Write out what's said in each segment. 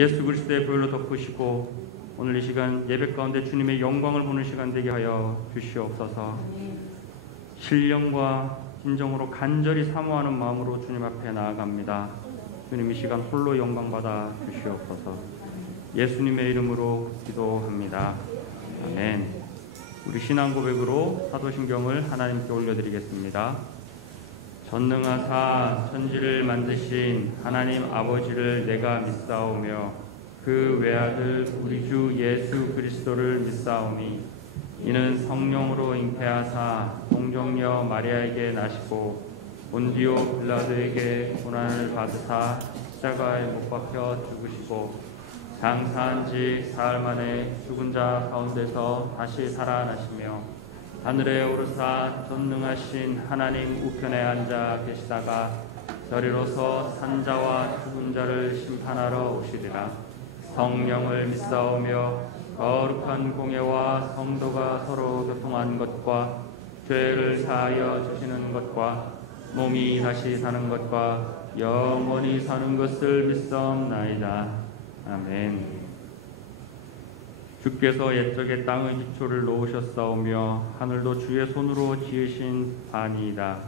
예수 그리스도의 보혈로 덮으시고 오늘 이 시간 예배 가운데 주님의 영광을 보는 시간 되게 하여 주시옵소서. 신령과 진정으로 간절히 사모하는 마음으로 주님 앞에 나아갑니다. 주님 이 시간 홀로 영광 받아 주시옵소서. 예수님의 이름으로 기도합니다. 아멘. 우리 신앙 고백으로 사도신경을 하나님께 올려드리겠습니다. 전능하사 천지를 만드신 하나님 아버지를 내가 믿사오며 그 외아들 우리 주 예수 그리스도를 믿사오니 이는 성령으로 잉태하사 동정녀 마리아에게 나시고 본디오 빌라도에게 고난을 받으사 십자가에 못 박혀 죽으시고 장사한 지 사흘 만에 죽은 자 가운데서 다시 살아나시며 하늘에 오르사 전능하신 하나님 우편에 앉아 계시다가 저리로서 산자와 죽은 자를 심판하러 오시리라. 성령을 믿사오며 거룩한 공예와 성도가 서로 교통한 것과 죄를 사하여 주시는 것과 몸이 다시 사는 것과 영원히 사는 것을 믿사옵나이다. 아멘. 주께서 옛적에 땅의 기초를 놓으셨사오며 하늘도 주의 손으로 지으신 바니이다.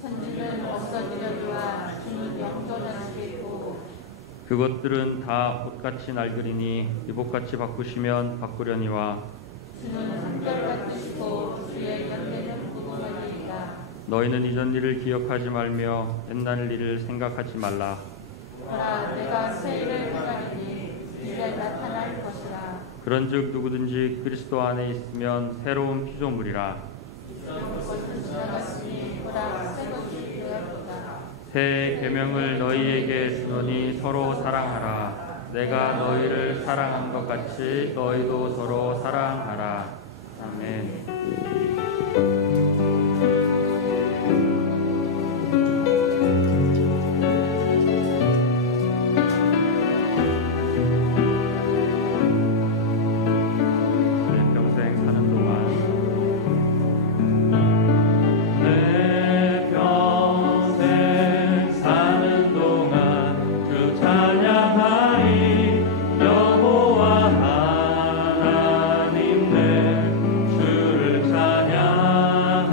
천지는 없어지려니와 주는 영존하시고 그것들은 다 옷같이 낡으리니 이복같이 바꾸시면 바꾸려니와 주는 한결같으시고 주의 연대는 무궁하니이다. 너희는 이전 일을 기억하지 말며 옛날 일을 생각하지 말라. 보라, 내가 새 일을 행하리니 이제 나타날 것이라. 그런즉 누구든지 그리스도 안에 있으면 새로운 피조물이라. 이전 것은 지나갔으니 보라, 새 것이 되었도다. 새 계명을 너희에게 주노니 서로 사랑하라. 내가 너희를 사랑한 것 같이 너희도 서로 사랑하라. 아멘. 찬양하리 여호와 하나님 내 주를 찬양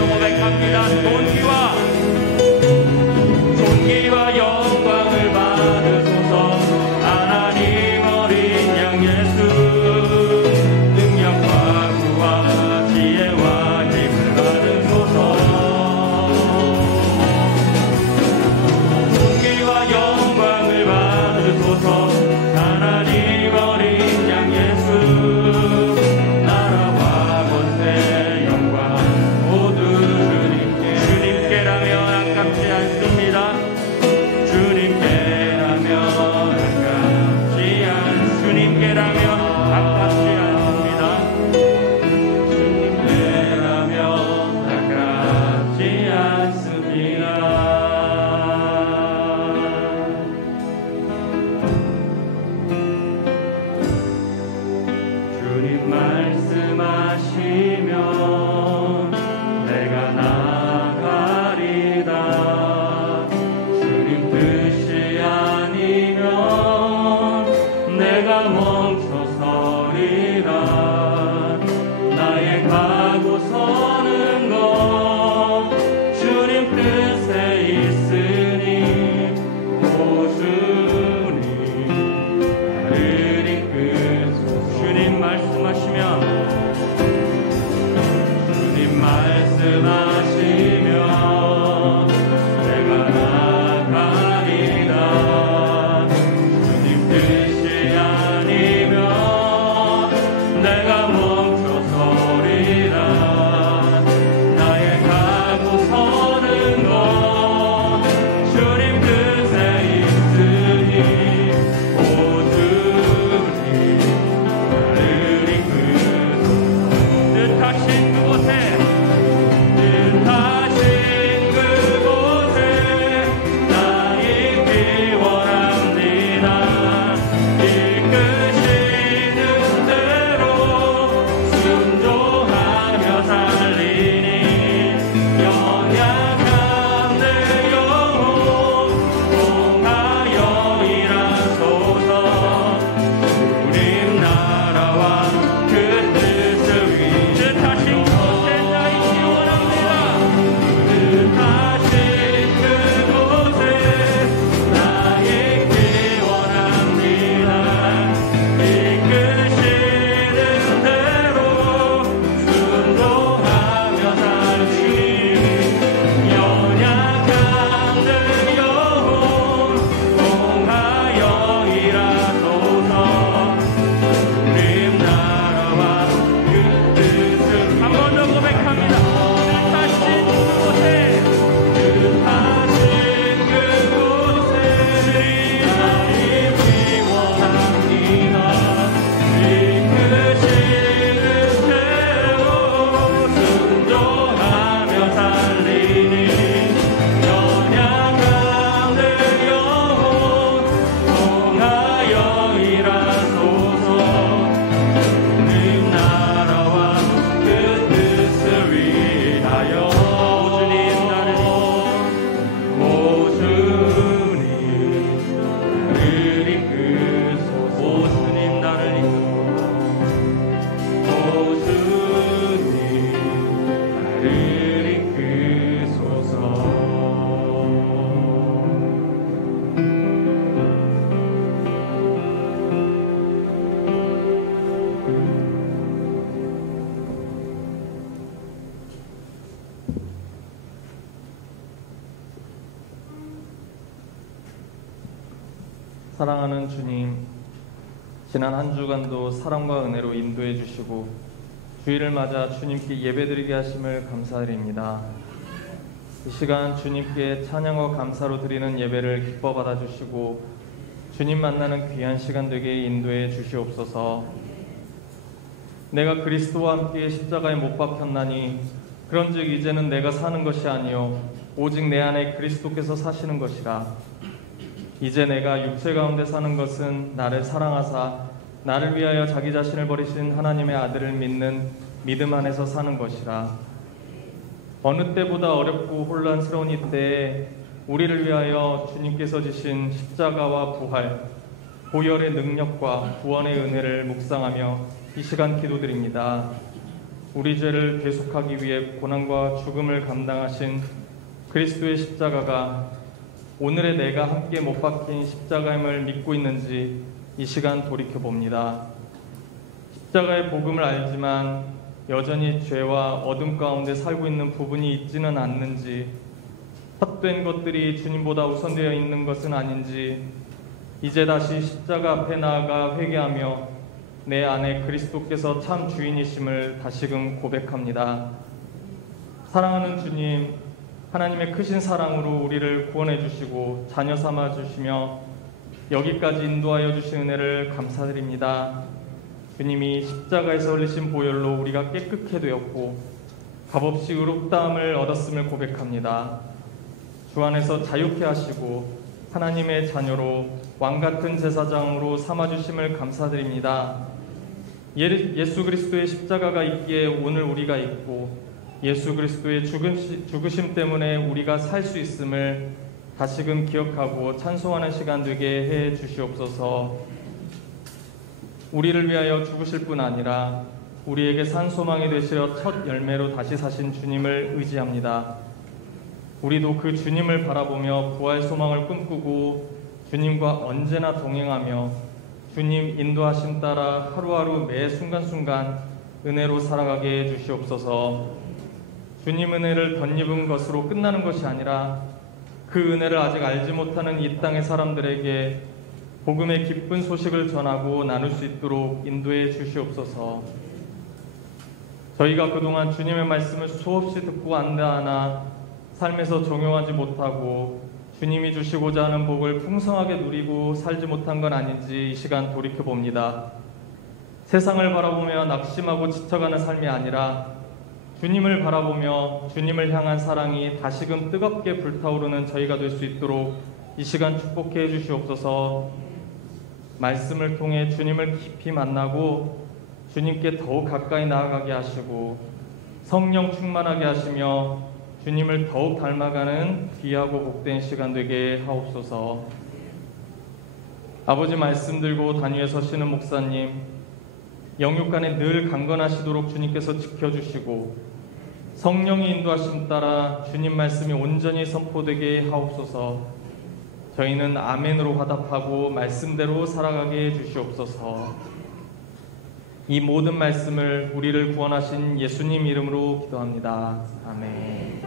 더 고백합니다. 존귀와 영광을 받으소서. 하나님 어린 양 예수, 능력과 구와 지혜와 힘을 받으소서. 존귀와 영광을 받으소서. 하나님 어린 양 예수, 나라와 권세 영광 모두 주님께라면 아깝지 않습니다. 주님께라면 아깝지 않습니다. 주님께라면 아깝지 않습니다. 주님 말씀하시면 내가 나가리다. 주님 뜻이 아니면 내가 멈춰서리라. 나의 가고 서는 것 주님 뜻에 있으니 오 주님 나를 이끄소서. 주님 말씀하시면 내가 나가리라. 주님 뜻이 아니면 내가 멈춰서리라. 나의 가고 서는 것 주님 뜻에 있으니 오 주님 나를 이끄소서. 뜻하신 그곳에 나 있기 원합니다. 이끄시는 대로 순종하며 살리니 연약한 내 영혼 통하여 일하소서. 주님 나라와 그 뜻을 위해 뜻하신 곳에 나 있기 원합니다. 뜻하신 그곳에 나 있기 원합니다. 이끄시는 대로 순종하며 살리니 연약한 내 영혼 통하여 일하소서. 주님 나라와 그 뜻을 한 번 더 고백합니다. 뜻하신 그곳에 나 있기 원합니다. 이끄시는 대로 순종하며 살리니 연약한 내 영혼 통하여 일하소서. 주님 나라와 그 뜻을 위하여 오 주님 나를 이끄소서. 오 주님 나를 이끄소서. 오 주님 나를 이끄소서. 사랑하는 주님, 지난 한 주간도 사랑과 은혜로 인도해 주시고 주일을 맞아 주님께 예배드리게 하심을 감사드립니다. 이 시간 주님께 찬양과 감사로 드리는 예배를 기뻐 받아주시고 주님 만나는 귀한 시간 되게 인도해 주시옵소서. 내가 그리스도와 함께 십자가에 못 박혔나니 그런즉 이제는 내가 사는 것이 아니요 오직 내 안에 그리스도께서 사시는 것이라. 이제 내가 육체 가운데 사는 것은 나를 사랑하사 나를 위하여 자기 자신을 버리신 하나님의 아들을 믿는 믿음 안에서 사는 것이라. 어느 때보다 어렵고 혼란스러운 이때에 우리를 위하여 주님께서 지신 십자가와 부활, 보혈의 능력과 구원의 은혜를 묵상하며 이 시간 기도드립니다. 우리 죄를 대속하기 위해 고난과 죽음을 감당하신 그리스도의 십자가가 오늘의 내가 함께 못 박힌 십자가임을 믿고 있는지 이 시간 돌이켜봅니다. 십자가의 복음을 알지만 여전히 죄와 어둠 가운데 살고 있는 부분이 있지는 않는지, 헛된 것들이 주님보다 우선되어 있는 것은 아닌지, 이제 다시 십자가 앞에 나아가 회개하며 내 안에 그리스도께서 참 주인이심을 다시금 고백합니다. 사랑하는 주님, 하나님의 크신 사랑으로 우리를 구원해 주시고 자녀 삼아 주시며 여기까지 인도하여 주신 은혜를 감사드립니다. 주님이 십자가에서 흘리신 보혈로 우리가 깨끗게 되었고 값없이 의롭다함을 얻었음을 고백합니다. 주 안에서 자유케 하시고 하나님의 자녀로 왕같은 제사장으로 삼아주심을 감사드립니다. 예수 그리스도의 십자가가 있기에 오늘 우리가 있고 예수 그리스도의 죽으심 때문에 우리가 살 수 있음을 다시금 기억하고 찬송하는 시간 되게 해 주시옵소서. 우리를 위하여 죽으실 뿐 아니라 우리에게 산 소망이 되시어 첫 열매로 다시 사신 주님을 의지합니다. 우리도 그 주님을 바라보며 부활 소망을 꿈꾸고 주님과 언제나 동행하며 주님 인도하심 따라 하루하루 매 순간순간 은혜로 살아가게 해 주시옵소서. 주님 은혜를 덧입은 것으로 끝나는 것이 아니라 그 은혜를 아직 알지 못하는 이 땅의 사람들에게 복음의 기쁜 소식을 전하고 나눌 수 있도록 인도해 주시옵소서. 저희가 그동안 주님의 말씀을 수없이 듣고 안다하나 삶에서 적용하지 못하고 주님이 주시고자 하는 복을 풍성하게 누리고 살지 못한 건 아닌지 이 시간 돌이켜봅니다. 세상을 바라보며 낙심하고 지쳐가는 삶이 아니라 주님을 바라보며 주님을 향한 사랑이 다시금 뜨겁게 불타오르는 저희가 될 수 있도록 이 시간 축복해 주시옵소서. 말씀을 통해 주님을 깊이 만나고 주님께 더욱 가까이 나아가게 하시고 성령 충만하게 하시며 주님을 더욱 닮아가는 귀하고 복된 시간 되게 하옵소서. 아버지 말씀 들고 단위에 서시는 목사님, 영육간에 늘 강건하시도록 주님께서 지켜주시고 성령의 인도하심 따라 주님 말씀이 온전히 선포되게 하옵소서. 저희는 아멘으로 화답하고 말씀대로 살아가게 해주시옵소서. 이 모든 말씀을 우리를 구원하신 예수님 이름으로 기도합니다. 아멘.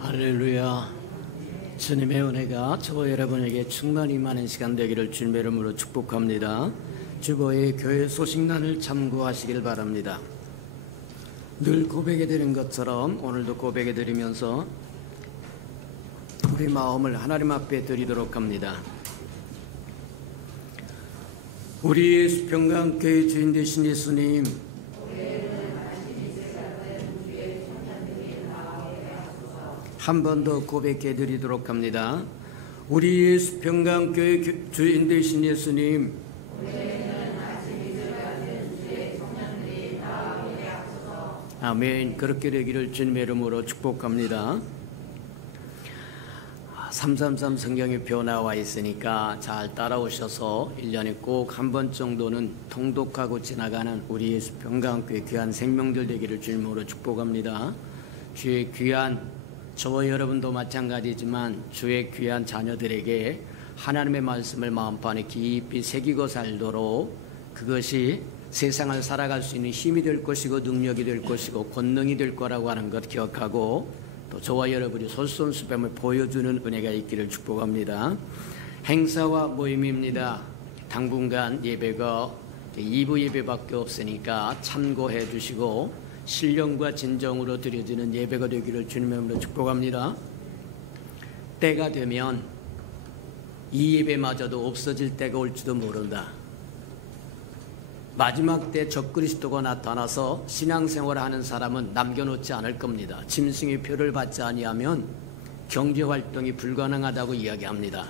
할렐루야. 주님의 은혜가 저와 여러분에게 충만히 임하는 시간 되기를 주님의 이름으로 축복합니다. 주보의 교회 소식란을 참고하시길 바랍니다. 늘 고백해드린 것처럼 오늘도 고백해드리면서 우리 마음을 하나님 앞에 드리도록 합니다. 우리의 수평강교회 주인 되신 예수님, 한 번 더 고백해 드리도록 합니다. 우리의 수평강교회 주인 되신 예수님, 아멘. 그렇게 되기를 주님의 이름으로 축복합니다. 333 성경에 표 나와 있으니까 잘 따라오셔서 1년에 꼭 한 번 정도는 통독하고 지나가는 우리의 수평강교회 귀한 생명들 되기를 주님으로 축복합니다. 주의 귀한 저와 여러분도 마찬가지지만 주의 귀한 자녀들에게 하나님의 말씀을 마음판에 깊이 새기고 살도록 그것이 세상을 살아갈 수 있는 힘이 될 것이고 능력이 될 것이고 권능이 될 거라고 하는 것 기억하고 또 저와 여러분이 솔선수범을 보여주는 은혜가 있기를 축복합니다. 행사와 모임입니다. 당분간 예배가 2부 예배밖에 없으니까 참고해 주시고 신령과 진정으로 드려지는 예배가 되기를 주님의 이름으로 축복합니다. 때가 되면 이 예배마저도 없어질 때가 올지도 모른다. 마지막 때 적그리스도가 나타나서 신앙생활을 하는 사람은 남겨놓지 않을 겁니다. 짐승의 표를 받지 아니하면 경제활동이 불가능하다고 이야기합니다.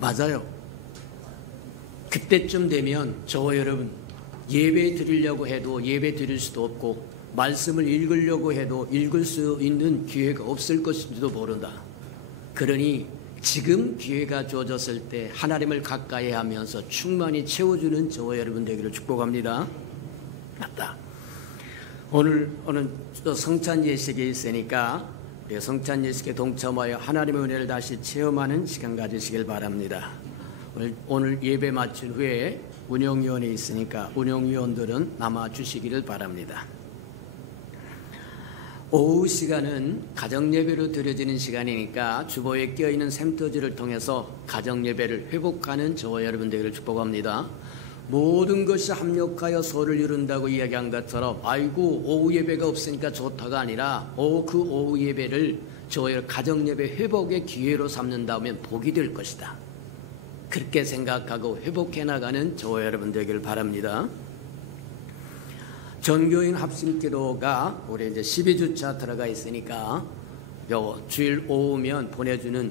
맞아요. 그때쯤 되면 저와 여러분 예배 드리려고 해도 예배 드릴 수도 없고 말씀을 읽으려고 해도 읽을 수 있는 기회가 없을 것인지도 모른다. 그러니 지금 기회가 주어졌을 때 하나님을 가까이 하면서 충만히 채워주는 저와 여러분 되기를 축복합니다. 맞다. 오늘 성찬 예식이 있으니까 우리 성찬 예식에 동참하여 하나님의 은혜를 다시 체험하는 시간 가지시길 바랍니다. 오늘 예배 마친 후에 운영위원회 있으니까 운영위원들은 남아주시기를 바랍니다. 오후 시간은 가정예배로 드려지는 시간이니까 주보에 끼어있는 샘터지를 통해서 가정예배를 회복하는 저와 여러분 되기를 축복합니다. 모든 것이 합력하여 소를 이룬다고 이야기한 것처럼 아이고 오후 예배가 없으니까 좋다가 아니라 그 오후 예배를 저와 가정예배 회복의 기회로 삼는다면 복이 될 것이다. 그렇게 생각하고 회복해 나가는 저와 여러분 되기를 바랍니다. 전교인 합심기도가 우리 이제 12주차 들어가 있으니까 주일 오후면 보내주는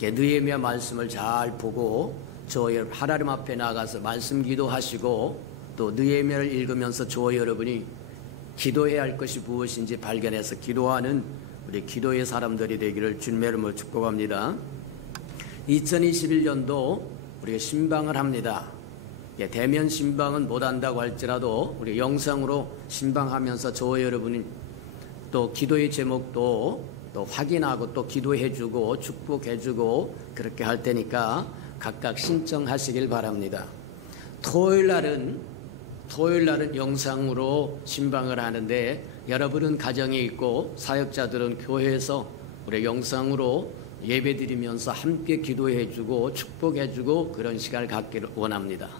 느헤미야 말씀을 잘 보고 저와 여러분 하나님 앞에 나가서 말씀 기도하시고 또 느헤미야를 읽으면서 저와 여러분이 기도해야 할 것이 무엇인지 발견해서 기도하는 우리 기도의 사람들이 되기를 주님의 이름으로 축복합니다. 2021년도 우리가 신방을 합니다. 대면 신방은 못한다고 할지라도 우리 영상으로 신방하면서 저와 여러분이 또 기도의 제목도 또 확인하고 또 기도해주고 축복해주고 그렇게 할 테니까 각각 신청하시길 바랍니다. 토요일 날은 영상으로 신방을 하는데 여러분은 가정에 있고 사역자들은 교회에서 우리 영상으로 예배드리면서 함께 기도해주고 축복해주고 그런 시간을 갖기를 원합니다.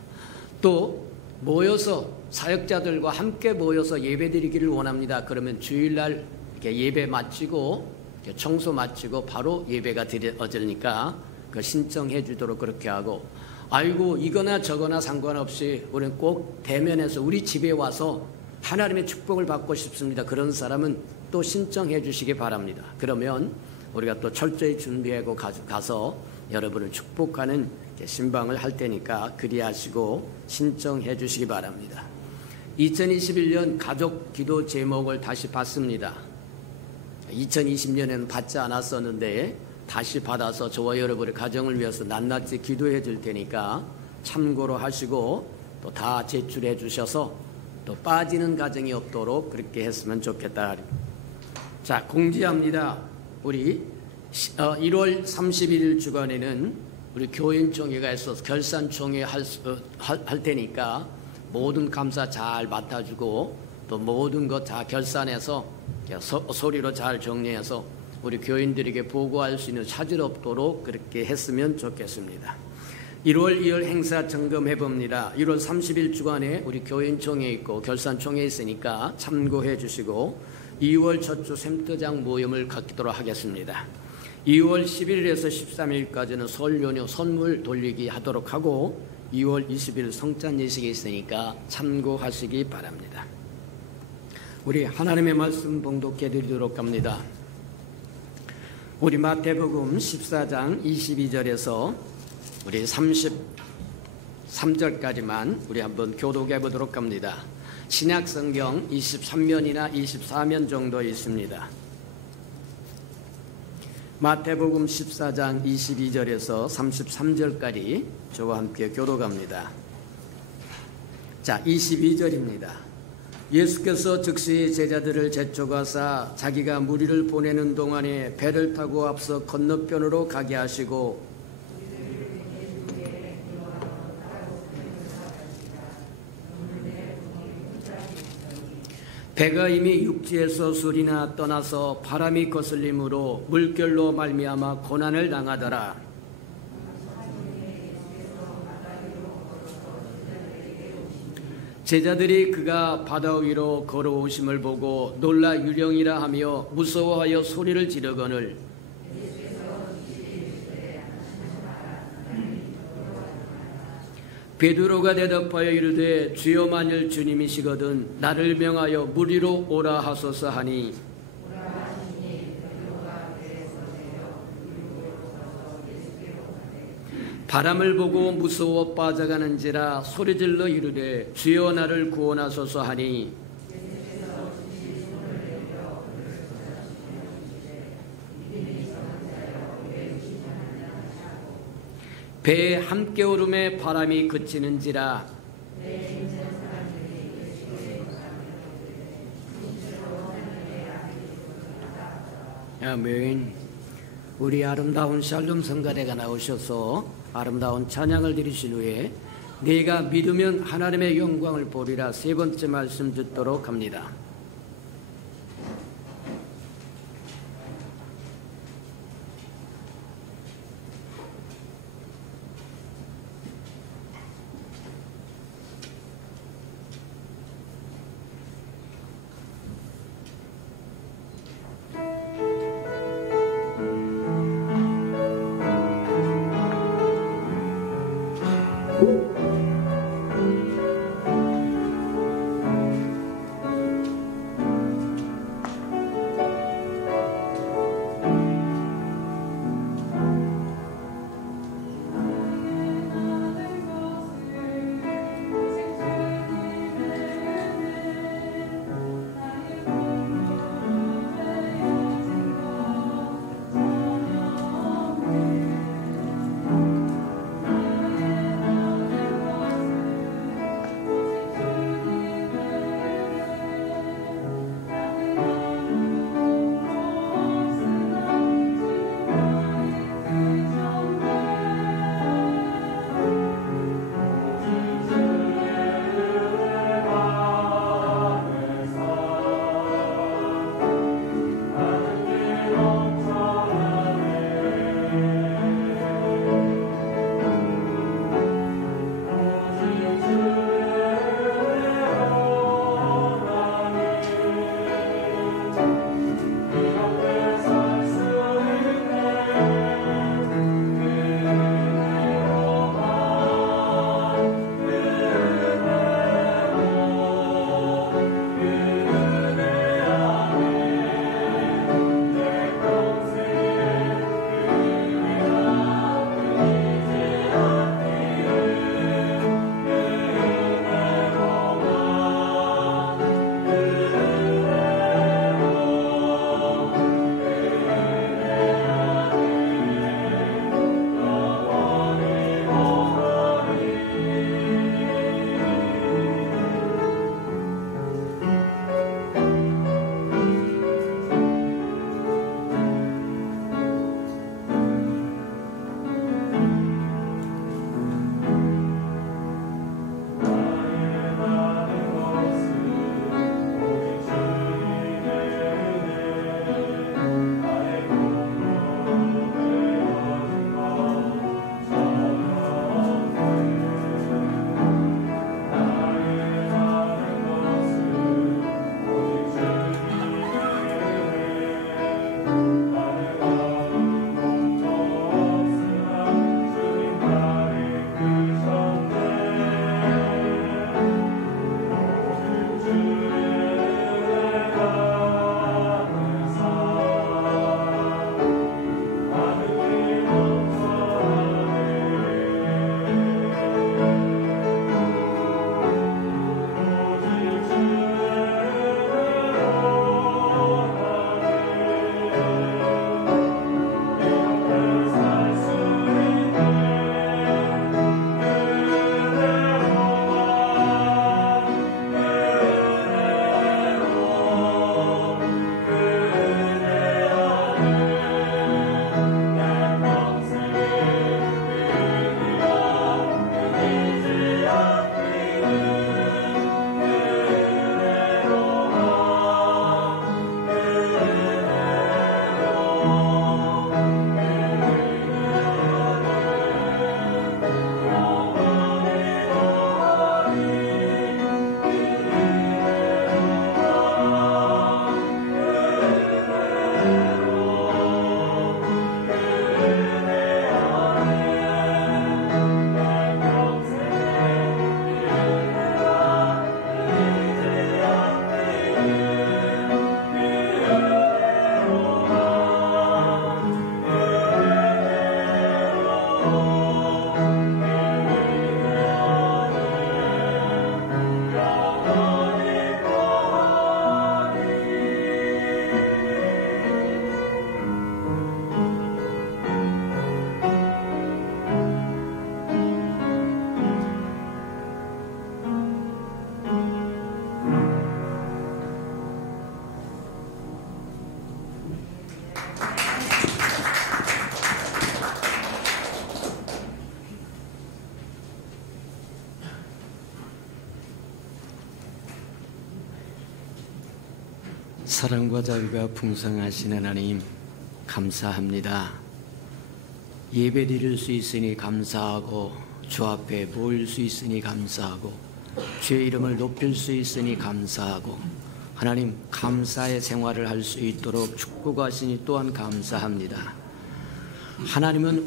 또 모여서 사역자들과 함께 모여서 예배드리기를 원합니다. 그러면 주일날 이렇게 예배 마치고 이렇게 청소 마치고 바로 예배가 드려지니까 그 신청해 주도록 그렇게 하고 아이고 이거나 저거나 상관없이 우리는 꼭 대면해서 우리 집에 와서 하나님의 축복을 받고 싶습니다. 그런 사람은 또 신청해 주시기 바랍니다. 그러면 우리가 또 철저히 준비하고 가서 여러분을 축복하는 신방을 할 테니까 그리하시고 신청해 주시기 바랍니다. 2021년 가족 기도 제목을 다시 봤습니다. 2020년에는 받지 않았었는데 다시 받아서 저와 여러분의 가정을 위해서 낱낱이 기도해 줄 테니까 참고로 하시고 또 다 제출해 주셔서 또 빠지는 가정이 없도록 그렇게 했으면 좋겠다. 자, 공지합니다. 우리 1월 31일 주간에는 우리 교인총회가 있어서 결산총회 할 테니까 모든 감사 잘 맡아주고 또 모든 것 다 결산해서 소리로 잘 정리해서 우리 교인들에게 보고할 수 있는 차질 없도록 그렇게 했으면 좋겠습니다. 1월 2월 행사 점검해 봅니다. 1월 30일 주간에 우리 교인총회 있고 결산총회 있으니까 참고해 주시고 2월 첫 주 샘터장 모임을 갖도록 하겠습니다. 2월 11일에서 13일까지는 설 연휴 선물 돌리기 하도록 하고 2월 20일 성찬 예식이 있으니까 참고하시기 바랍니다. 우리 하나님의 말씀 봉독해 드리도록 합니다. 우리 마태복음 14장 22절에서 우리 33절까지만 우리 한번 교독해 보도록 합니다. 신약성경 23면이나 24면 정도 있습니다. 마태복음 14장 22절에서 33절까지 저와 함께 교독합니다. 자, 22절입니다. 예수께서 즉시 제자들을 재촉하사 자기가 무리를 보내는 동안에 배를 타고 앞서 건너편으로 가게 하시고 배가 이미 육지에서 술이나 떠나서 바람이 거슬림으로 물결로 말미암아 고난을 당하더라. 제자들이 그가 바다 위로 걸어오심을 보고 놀라 유령이라 하며 무서워하여 소리를 지르거늘 베드로가 대답하여 이르되 주여 만일 주님이시거든 나를 명하여 물 위로 오라 하소서 하니 바람을 보고 무서워 빠져가는지라 소리질러 이르되 주여 나를 구원하소서 하니 배에 함께 오름에 바람이 그치는지라. 아멘. 우리 아름다운 샬롬 성가대가 나오셔서 아름다운 찬양을 드리신 후에 네가 믿으면 하나님의 영광을 보리라 세 번째 말씀 듣도록 합니다. 사랑과 자비가 풍성하신 하나님 감사합니다. 예배 드릴 수 있으니 감사하고 주 앞에 모일 수 있으니 감사하고 주의 이름을 높일 수 있으니 감사하고 하나님 감사의 생활을 할 수 있도록 축복하시니 또한 감사합니다. 하나님은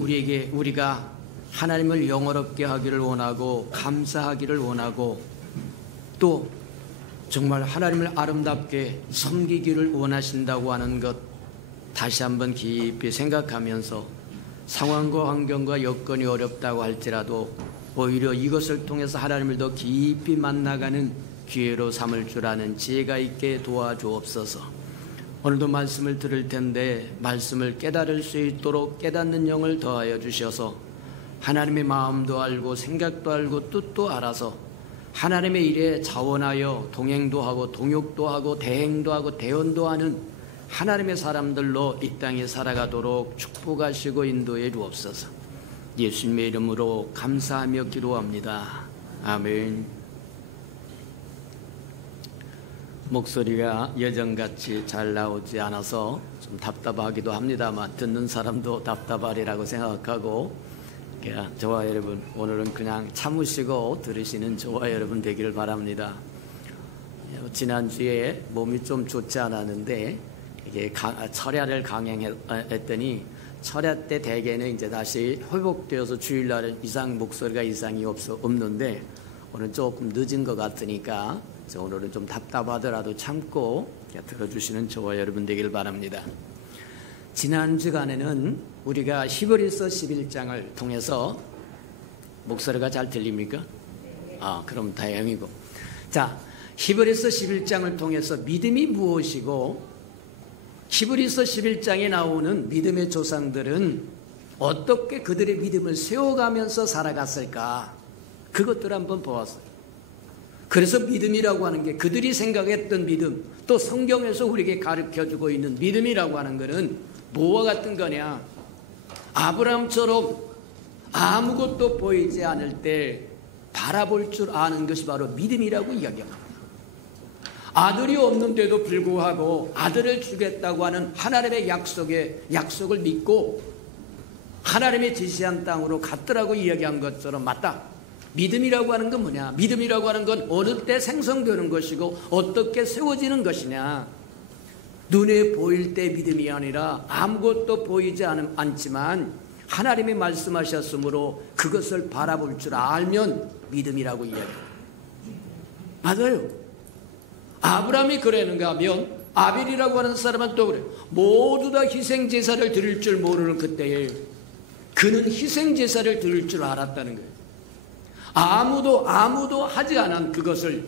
우리가 하나님을 영화롭게 하기를 원하고 감사하기를 원하고 또 정말 하나님을 아름답게 섬기기를 원하신다고 하는 것 다시 한번 깊이 생각하면서 상황과 환경과 여건이 어렵다고 할지라도 오히려 이것을 통해서 하나님을 더 깊이 만나가는 기회로 삼을 줄 아는 지혜가 있게 도와주옵소서. 오늘도 말씀을 들을 텐데 말씀을 깨달을 수 있도록 깨닫는 영을 더하여 주셔서 하나님의 마음도 알고 생각도 알고 뜻도 알아서 하나님의 일에 자원하여 동행도 하고 동역도 하고 대행도 하고 대언도 하는 하나님의 사람들로 이 땅에 살아가도록 축복하시고 인도해 주옵소서. 예수님의 이름으로 감사하며 기도합니다. 아멘. 목소리가 예전같이 잘 나오지 않아서 좀 답답하기도 합니다만 듣는 사람도 답답하리라고 생각하고 저와 여러분 오늘은 그냥 참으시고 들으시는 저와 여러분 되기를 바랍니다. 지난주에 몸이 좀 좋지 않았는데 이게 철야를 강행했더니 철야 때 대개는 이제 다시 회복되어서 주일날은 목소리가 이상이 없는데 오늘 조금 늦은 것 같으니까 오늘은 좀 답답하더라도 참고 들어주시는 저와 여러분 되기를 바랍니다. 지난 주간에는 우리가 히브리서 11장을 통해서 목소리가 잘 들립니까? 그럼 다행이고. 자, 히브리서 11장을 통해서 믿음이 무엇이고 히브리서 11장에 나오는 믿음의 조상들은 어떻게 그들의 믿음을 세워가면서 살아갔을까? 그것들을 한번 보았어요. 그래서 믿음이라고 하는 게 그들이 생각했던 믿음, 또 성경에서 우리에게 가르쳐주고 있는 믿음이라고 하는 것은 뭐와 같은 거냐? 아브라함처럼 아무것도 보이지 않을 때 바라볼 줄 아는 것이 바로 믿음이라고 이야기합니다. 아들이 없는데도 불구하고 아들을 주겠다고 하는 하나님의 약속을 믿고 하나님의 지시한 땅으로 갔더라고 이야기한 것처럼 맞다. 믿음이라고 하는 건 뭐냐? 믿음이라고 하는 건 어느 때 생성되는 것이고 어떻게 세워지는 것이냐? 눈에 보일 때 믿음이 아니라 아무것도 보이지 않지만 하나님이 말씀하셨으므로 그것을 바라볼 줄 알면 믿음이라고 이야기해요. 맞아요. 아브라함이 그랬는가 하면 아벨이라고 하는 사람은 또 그래요. 모두 다 희생제사를 드릴 줄 모르는 그때에 그는 희생제사를 드릴 줄 알았다는 거예요. 아무도 하지 않은 그것을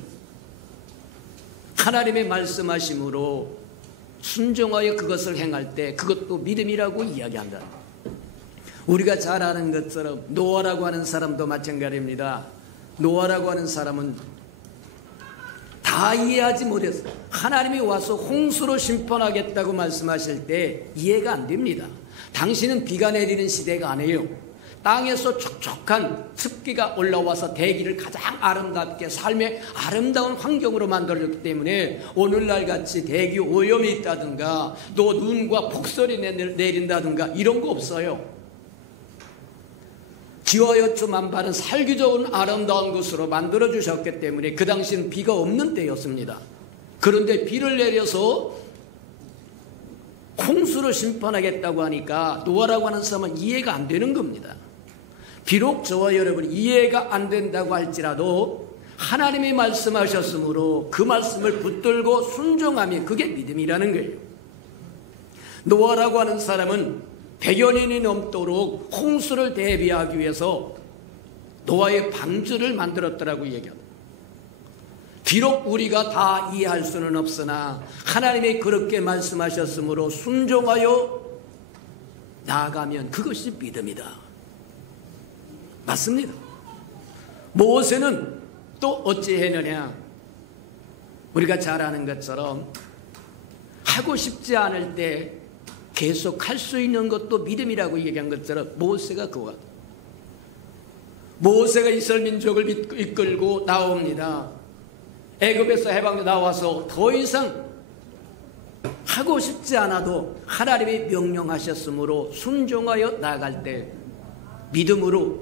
하나님의 말씀하심으로 순종하여 그것을 행할 때 그것도 믿음이라고 이야기한다. 우리가 잘 아는 것처럼 노아라고 하는 사람도 마찬가지입니다. 노아라고 하는 사람은 다 이해하지 못했어요. 하나님이 와서 홍수로 심판하겠다고 말씀하실 때 이해가 안 됩니다. 당신은 비가 내리는 시대가 아니에요. 땅에서 촉촉한 습기가 올라와서 대기를 가장 아름답게 삶의 아름다운 환경으로 만들었기 때문에 오늘날 같이 대기 오염이 있다든가 또 눈과 폭설이 내린다든가 이런 거 없어요. 지와 여초 만반은 살기 좋은 아름다운 곳으로 만들어주셨기 때문에 그 당시는 비가 없는 때였습니다. 그런데 비를 내려서 홍수로 심판하겠다고 하니까 노아라고 하는 사람은 이해가 안 되는 겁니다. 비록 저와 여러분이 이해가 안 된다고 할지라도 하나님이 말씀하셨으므로 그 말씀을 붙들고 순종하면 그게 믿음이라는 거예요. 노아라고 하는 사람은 100여 년이 넘도록 홍수를 대비하기 위해서 노아의 방주를 만들었더라고 얘기합니다. 비록 우리가 다 이해할 수는 없으나 하나님이 그렇게 말씀하셨으므로 순종하여 나아가면 그것이 믿음이다. 맞습니다. 모세는 또 어찌 했느냐? 우리가 잘 아는 것처럼 하고 싶지 않을 때 계속 할 수 있는 것도 믿음이라고 얘기한 것처럼 모세가 그와 모세가 이스라엘 민족을 이끌고 나옵니다. 애굽에서 해방돼 나와서 더 이상 하고 싶지 않아도 하나님이 명령하셨으므로 순종하여 나아갈 때 믿음으로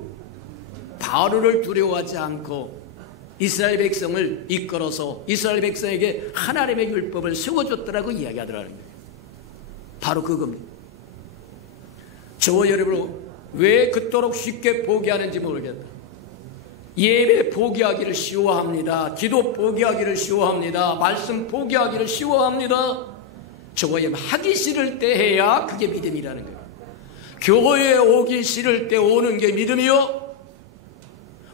바로를 두려워하지 않고 이스라엘 백성을 이끌어서 이스라엘 백성에게 하나님의 율법을 세워줬더라고 이야기하더라는 거예요. 바로 그겁니다. 저와 여러분 왜 그토록 쉽게 포기하는지 모르겠다. 예배 포기하기를 쉬워합니다. 기도 포기하기를 쉬워합니다. 말씀 포기하기를 쉬워합니다. 저와 여러분 하기 싫을 때 해야 그게 믿음이라는 거예요. 교회에 오기 싫을 때 오는 게 믿음이요,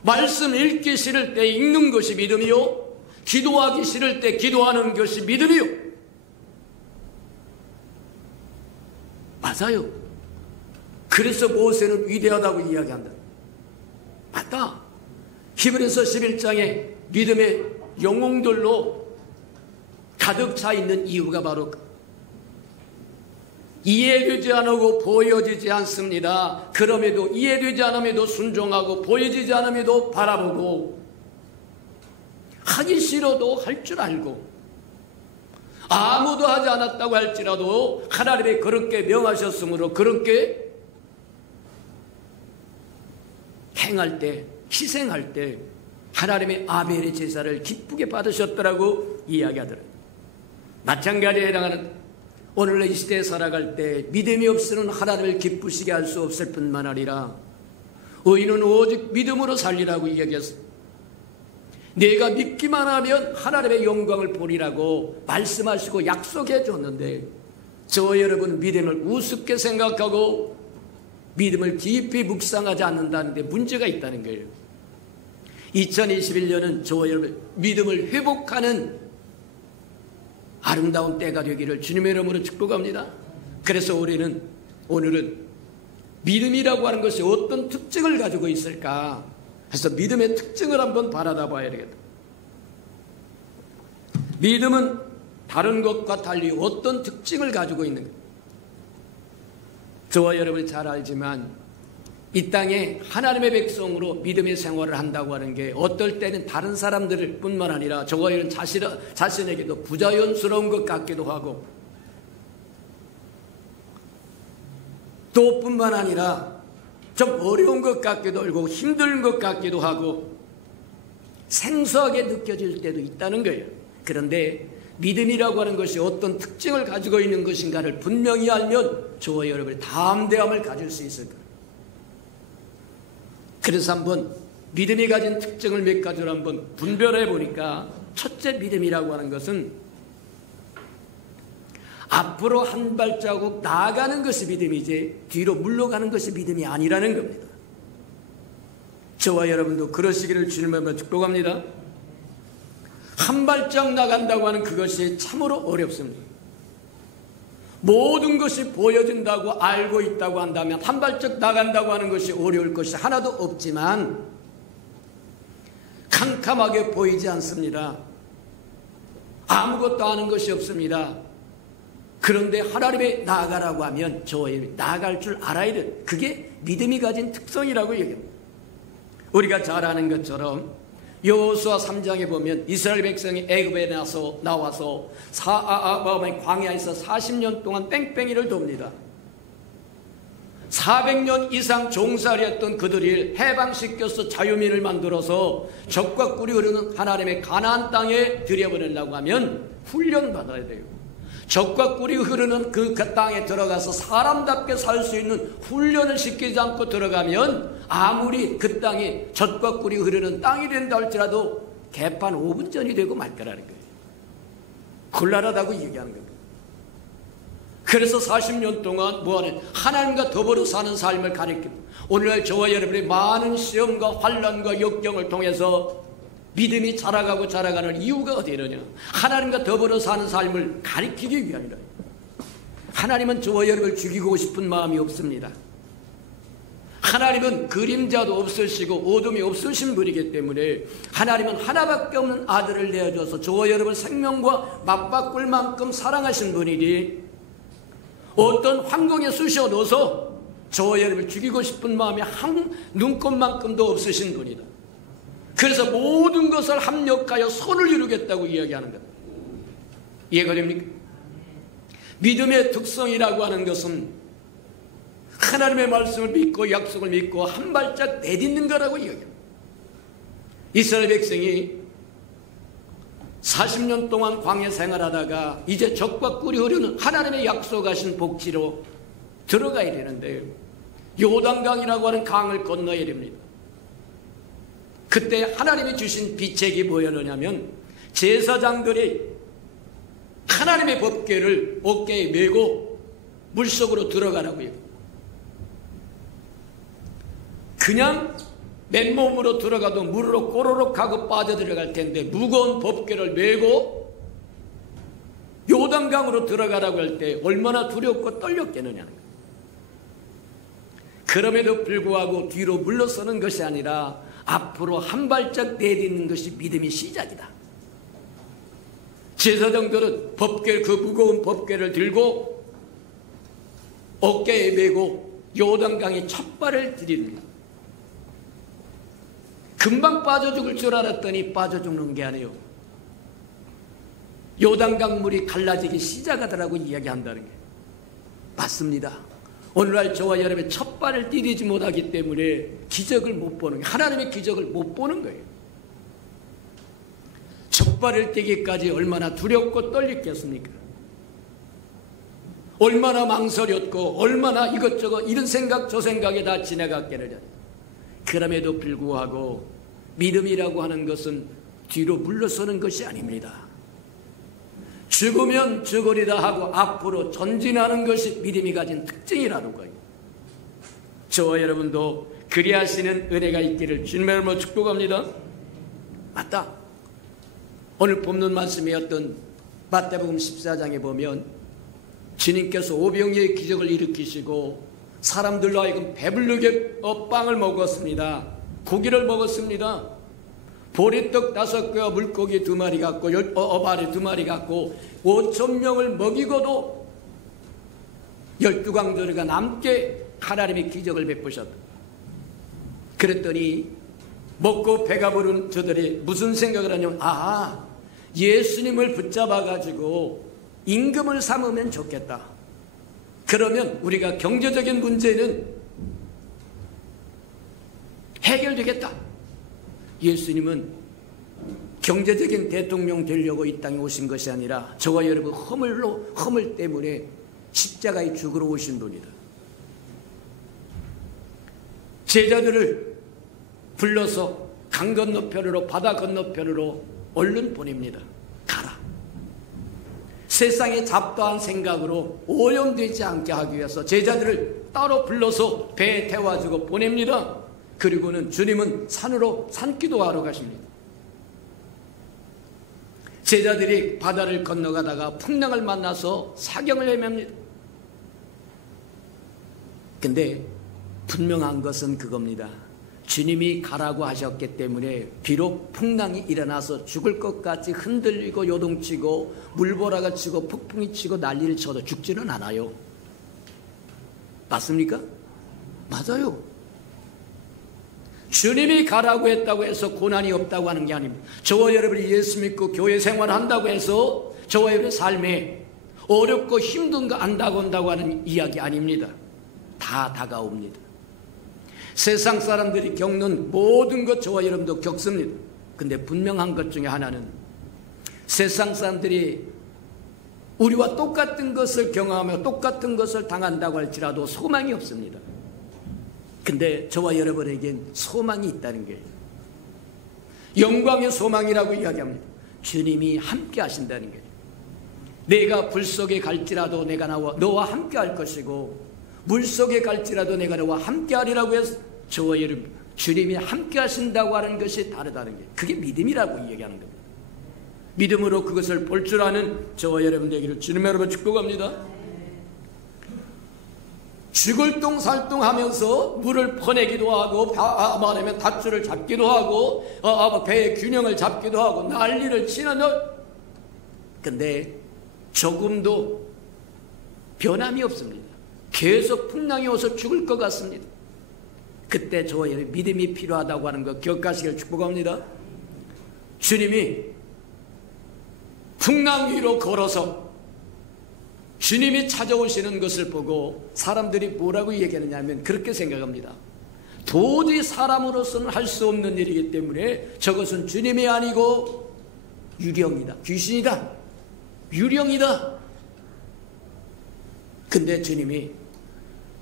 말씀 읽기 싫을 때 읽는 것이 믿음이요, 기도하기 싫을 때 기도하는 것이 믿음이요. 맞아요. 그래서 모세는 위대하다고 이야기한다. 맞다. 히브리서 11장에 믿음의 영웅들로 가득 차 있는 이유가 바로 이해되지 않고 보여지지 않습니다. 그럼에도 이해되지 않음에도 순종하고 보여지지 않음에도 바라보고 하기 싫어도 할 줄 알고 아무도 하지 않았다고 할지라도 하나님이 그렇게 명하셨으므로 그렇게 행할 때, 희생할 때 하나님의 아벨의 제사를 기쁘게 받으셨더라고 이야기하더라고요. 마찬가지에 해당하는 오늘날 이 시대에 살아갈 때 믿음이 없으면 하나님을 기쁘시게 할 수 없을 뿐만 아니라 의인은 오직 믿음으로 살리라고 이야기했습니다. 내가 믿기만 하면 하나님의 영광을 보리라고 말씀하시고 약속해 줬는데 저와 여러분 믿음을 우습게 생각하고 믿음을 깊이 묵상하지 않는다는 데 문제가 있다는 거예요. 2021년은 저와 여러분 믿음을 회복하는 아름다운 때가 되기를 주님의 이름으로 축복합니다. 그래서 오늘은 믿음이라고 하는 것이 어떤 특징을 가지고 있을까 해서 믿음의 특징을 한번 바라다 봐야 되겠다. 믿음은 다른 것과 달리 어떤 특징을 가지고 있는가? 저와 여러분이 잘 알지만 이 땅에 하나님의 백성으로 믿음의 생활을 한다고 하는 게 어떨 때는 다른 사람들 뿐만 아니라 저와 여러분 자신에게도 부자연스러운 것 같기도 하고 또 뿐만 아니라 좀 어려운 것 같기도 하고 힘든 것 같기도 하고 생소하게 느껴질 때도 있다는 거예요. 그런데 믿음이라고 하는 것이 어떤 특징을 가지고 있는 것인가를 분명히 알면 저와 여러분이 담대함을 가질 수 있을 거예요. 그래서 한번 믿음이 가진 특징을 몇 가지로 한번 분별해 보니까 첫째 믿음이라고 하는 것은 앞으로 한 발자국 나아가는 것이 믿음이지 뒤로 물러가는 것이 믿음이 아니라는 겁니다. 저와 여러분도 그러시기를 주님의 축복합니다. 한 발짝 나간다고 하는 그것이 참으로 어렵습니다. 모든 것이 보여진다고 알고 있다고 한다면 한 발짝 나간다고 하는 것이 어려울 것이 하나도 없지만 캄캄하게 보이지 않습니다. 아무것도 아는 것이 없습니다. 그런데 하나님의 나아가라고 하면 저희 나아갈 줄 알아야 돼. 그게 믿음이 가진 특성이라고 얘기합니다. 우리가 잘 아는 것처럼 여호수아 3장에 보면 이스라엘 백성이 애굽에 나와서 광야에서 40년 동안 뺑뺑이를 돕니다. 400년 이상 종살이 했던 그들을 해방시켜서 자유민을 만들어서 적과 꿀이 흐르는 하나님의 가나안 땅에 들여보내려고 하면 훈련받아야 돼요. 적과 꿀이 흐르는 그 땅에 들어가서 사람답게 살 수 있는 훈련을 시키지 않고 들어가면 아무리 그 땅이 젖과 꿀이 흐르는 땅이 된다 할지라도 개판 5분 전이 되고 말 거라는 거예요. 곤란하다고 얘기하는 겁니다. 그래서 40년 동안 뭐하는 하나님과 더불어 사는 삶을 가리킵니다. 오늘날 저와 여러분이 많은 시험과 환난과 역경을 통해서 믿음이 자라가는 이유가 어디 있느냐? 하나님과 더불어 사는 삶을 가리키기 위함이다. 하나님은 저와 여러분을 죽이고 싶은 마음이 없습니다. 하나님은 그림자도 없으시고 어둠이 없으신 분이기 때문에 하나님은 하나밖에 없는 아들을 내어줘서 저와 여러분 생명과 맞바꿀 만큼 사랑하신 분이니 어떤 환경에 쑤셔 넣어서 저와 여러분을 죽이고 싶은 마음이 한 눈곱만큼도 없으신 분이다. 그래서 모든 것을 합력하여 선을 이루겠다고 이야기하는 것. 이해가 됩니까? 믿음의 특성이라고 하는 것은 하나님의 말씀을 믿고 약속을 믿고 한 발짝 내딛는 거라고 이야기합니다. 이스라엘 백성이 40년 동안 광야 생활하다가 이제 적과 꿀이 흐르는 하나님의 약속하신 복지로 들어가야 되는데 요단강이라고 하는 강을 건너야 됩니다. 그때 하나님이 주신 비책이 뭐였냐면 제사장들이 하나님의 법궤를 어깨에 메고 물속으로 들어가라고요. 그냥 맨몸으로 들어가도 물으로 꼬르륵 하고 빠져들어갈 텐데 무거운 법궤를 메고 요단강으로 들어가라고 할 때 얼마나 두렵고 떨렸겠느냐. 그럼에도 불구하고 뒤로 물러서는 것이 아니라 앞으로 한 발짝 내딛는 것이 믿음의 시작이다. 제사장들은 법궤, 그 무거운 법궤를 들고 어깨에 메고 요단강에 첫 발을 들입니다. 금방 빠져 죽을 줄 알았더니 빠져 죽는 게 아니에요. 요단강 물이 갈라지기 시작하더라고 이야기한다는 게 맞습니다. 오늘날 저와 여러분의 첫 발을 디디지 못하기 때문에 기적을 못 보는 거예요. 하나님의 기적을 못 보는 거예요. 첫 발을 떼기까지 얼마나 두렵고 떨렸겠습니까? 얼마나 망설였고 얼마나 이것저것 이런 생각 저 생각에 다 지나갔겠느냐. 그럼에도 불구하고 믿음이라고 하는 것은 뒤로 물러서는 것이 아닙니다. 죽으면 죽으리다 하고 앞으로 전진하는 것이 믿음이 가진 특징이라는 거예요. 저와 여러분도 그리하시는 은혜가 있기를 주님의 이름으로 축복합니다. 맞다. 오늘 본문 말씀이었던 마태복음 14장에 보면 주님께서 오병이의 기적을 일으키시고 사람들로 하여금 배부르게 빵을 먹었습니다. 고기를 먹었습니다. 보리떡 5개와 물고기 2마리 갖고 어바리 2마리 갖고 5,000명을 먹이고도 12광저리가 남게 하나님의 기적을 베푸셨다. 그랬더니 먹고 배가 부른 저들이 무슨 생각을 하냐면 예수님을 붙잡아 가지고 임금을 삼으면 좋겠다. 그러면 우리가 경제적인 문제는 해결되겠다. 예수님은 경제적인 대통령 되려고 이 땅에 오신 것이 아니라 저와 여러분 허물 때문에 십자가에 죽으러 오신 분이다. 제자들을 불러서 강 건너편으로 바다 건너편으로 얼른 보냅니다. 가라. 세상에 잡다한 생각으로 오염되지 않게 하기 위해서 제자들을 따로 불러서 배에 태워주고 보냅니다. 그리고는 주님은 산으로 산기도하러 가십니다. 제자들이 바다를 건너가다가 풍랑을 만나서 사경을 헤맵니다. 근데 분명한 것은 그겁니다. 주님이 가라고 하셨기 때문에 비록 풍랑이 일어나서 죽을 것 같이 흔들리고 요동치고 물보라가 치고 폭풍이 치고 난리를 쳐도 죽지는 않아요. 맞습니까? 맞아요. 주님이 가라고 했다고 해서 고난이 없다고 하는 게 아닙니다. 저와 여러분이 예수 믿고 교회 생활한다고 해서 저와 여러분의 삶에 어렵고 힘든 거 안 다가온다고 하는 이야기 아닙니다. 다 다가옵니다. 세상 사람들이 겪는 모든 것 저와 여러분도 겪습니다. 근데 분명한 것 중에 하나는 세상 사람들이 우리와 똑같은 것을 경험하며 똑같은 것을 당한다고 할지라도 소망이 없습니다. 근데 저와 여러분에겐 소망이 있다는 거예요. 영광의 소망이라고 이야기합니다. 주님이 함께 하신다는 거예요. 내가 불 속에 갈지라도 내가 너와 함께 할 것이고 물 속에 갈지라도 내가 너와 함께 하리라고 해서 저와 여러분 주님이 함께 하신다고 하는 것이 다르다는 거예요. 그게 믿음이라고 이야기하는 겁니다. 믿음으로 그것을 볼 줄 아는 저와 여러분 되기를 주님의 여러분 축복합니다. 죽을 똥 살똥 하면서 물을 퍼내기도 하고 말하면 닷줄을 잡기도 하고 배의 균형을 잡기도 하고 난리를 치는 근데 조금도 변함이 없습니다. 계속 풍랑이 와서 죽을 것 같습니다. 그때 저와 여러분 믿음이 필요하다고 하는 거 기억하시길 축복합니다. 주님이 풍랑 위로 걸어서 주님이 찾아오시는 것을 보고 사람들이 뭐라고 얘기하느냐면 그렇게 생각합니다. 도저히 사람으로서는 할 수 없는 일이기 때문에 저것은 주님이 아니고 유령이다, 귀신이다, 유령이다. 근데 주님이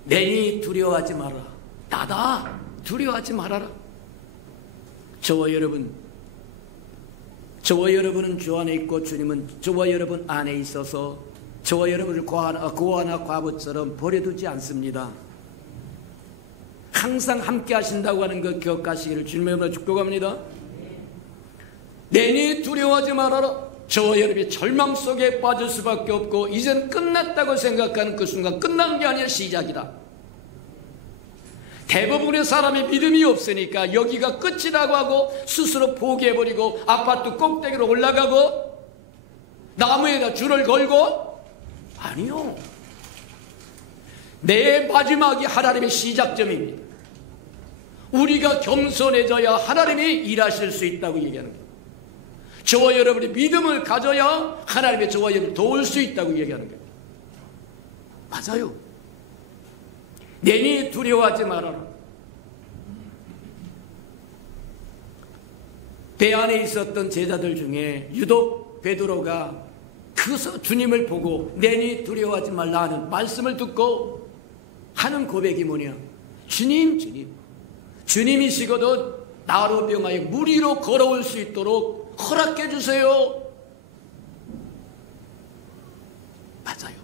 내니 두려워하지 말아라, 나다, 두려워하지 말아라. 저와 여러분은 주 안에 있고 주님은 저와 여러분 안에 있어서 저와 여러분을 고아나 과부처럼 버려두지 않습니다. 항상 함께 하신다고 하는 것 기억하시기를 주님의 이름으로 축복합니다. 내니 두려워하지 말아라. 저와 여러분이 절망 속에 빠질 수밖에 없고 이젠 끝났다고 생각하는 그 순간 끝난 게 아니라 시작이다. 대부분의 사람이 믿음이 없으니까 여기가 끝이라고 하고 스스로 포기해버리고 아파트 꼭대기로 올라가고 나무에다 줄을 걸고, 아니요, 내 마지막이 하나님의 시작점입니다. 우리가 겸손해져야 하나님이 일하실 수 있다고 얘기하는 거예요. 저와 여러분이 믿음을 가져야 하나님의 저와 여러분을 도울 수 있다고 얘기하는 거예요. 맞아요. 내니 두려워하지 말아라. 배 안에 있었던 제자들 중에 유독 베드로가 그 주님을 보고 내니 두려워하지 말라 하는 말씀을 듣고 하는 고백이 뭐냐? 주님이시거든 나로 명하여 물 위로 걸어올 수 있도록 허락해 주세요. 맞아요.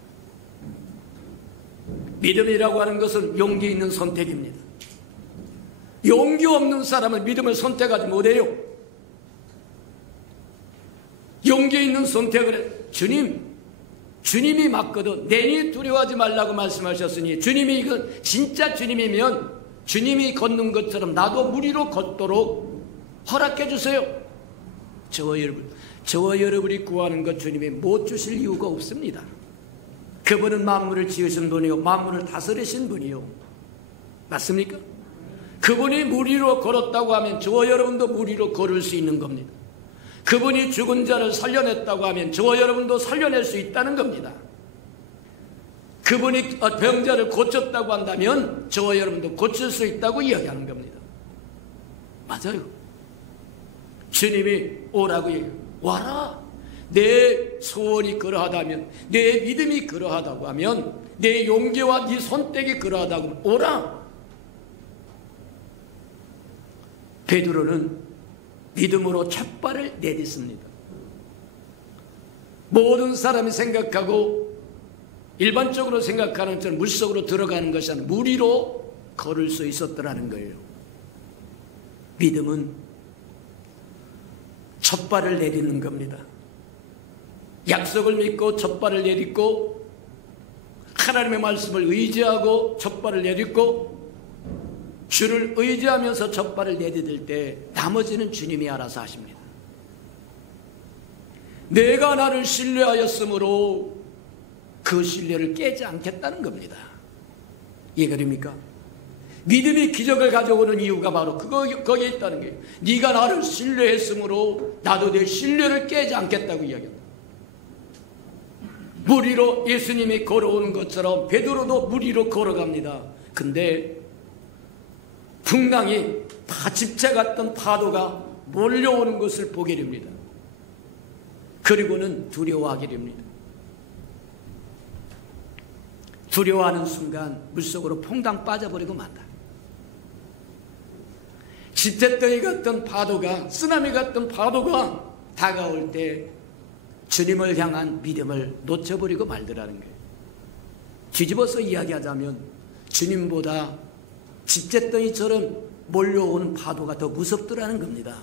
믿음이라고 하는 것은 용기 있는 선택입니다. 용기 없는 사람은 믿음을 선택하지 못해요. 용기 있는 선택을 해. 주님이 맞거든 내니 두려워하지 말라고 말씀하셨으니 주님이 이건 진짜 주님이면 주님이 걷는 것처럼 나도 물 위로 걷도록 허락해 주세요. 저와 여러분이 구하는 것 주님이 못 주실 이유가 없습니다. 그분은 만물을 지으신 분이요 만물을 다스리신 분이요. 맞습니까? 그분이 물 위로 걸었다고 하면 저와 여러분도 물 위로 걸을 수 있는 겁니다. 그분이 죽은 자를 살려냈다고 하면 저와 여러분도 살려낼 수 있다는 겁니다. 그분이 병자를 고쳤다고 한다면 저와 여러분도 고칠 수 있다고 이야기하는 겁니다. 맞아요. 주님이 오라고 얘기해요. 와라. 내 소원이 그러하다면, 내 믿음이 그러하다고 하면, 내 용기와 네 선택이 그러하다고 하면 오라. 베드로는 믿음으로 첫 발을 내딛습니다. 모든 사람이 생각하고 일반적으로 생각하는 것처럼 물속으로 들어가는 것이 아니라 물 위로 걸을 수 있었더라는 거예요. 믿음은 첫 발을 내딛는 겁니다. 약속을 믿고 첫 발을 내딛고 하나님의 말씀을 의지하고 첫 발을 내딛고 주를 의지하면서 첫 발을 내디딜 때 나머지는 주님이 알아서 하십니다. 내가 나를 신뢰하였으므로 그 신뢰를 깨지 않겠다는 겁니다. 이해가 됩니까? 믿음이 기적을 가져오는 이유가 바로 거기에 있다는 거예요. 네가 나를 신뢰했으므로 나도 내 신뢰를 깨지 않겠다고 이야기합니다. 물 위로 예수님이 걸어오는 것처럼 베드로도 물 위로 걸어갑니다. 근데 풍랑이 집채 같던 파도가 몰려오는 것을 보게 됩니다. 그리고는 두려워하게 됩니다. 두려워하는 순간 물속으로 퐁당 빠져버리고 만다. 집채덩이 같던 파도가, 쓰나미 같던 파도가 다가올 때 주님을 향한 믿음을 놓쳐버리고 말더라는 거예요. 뒤집어서 이야기하자면 주님보다 집재덩이처럼 몰려오는 파도가 더 무섭더라는 겁니다.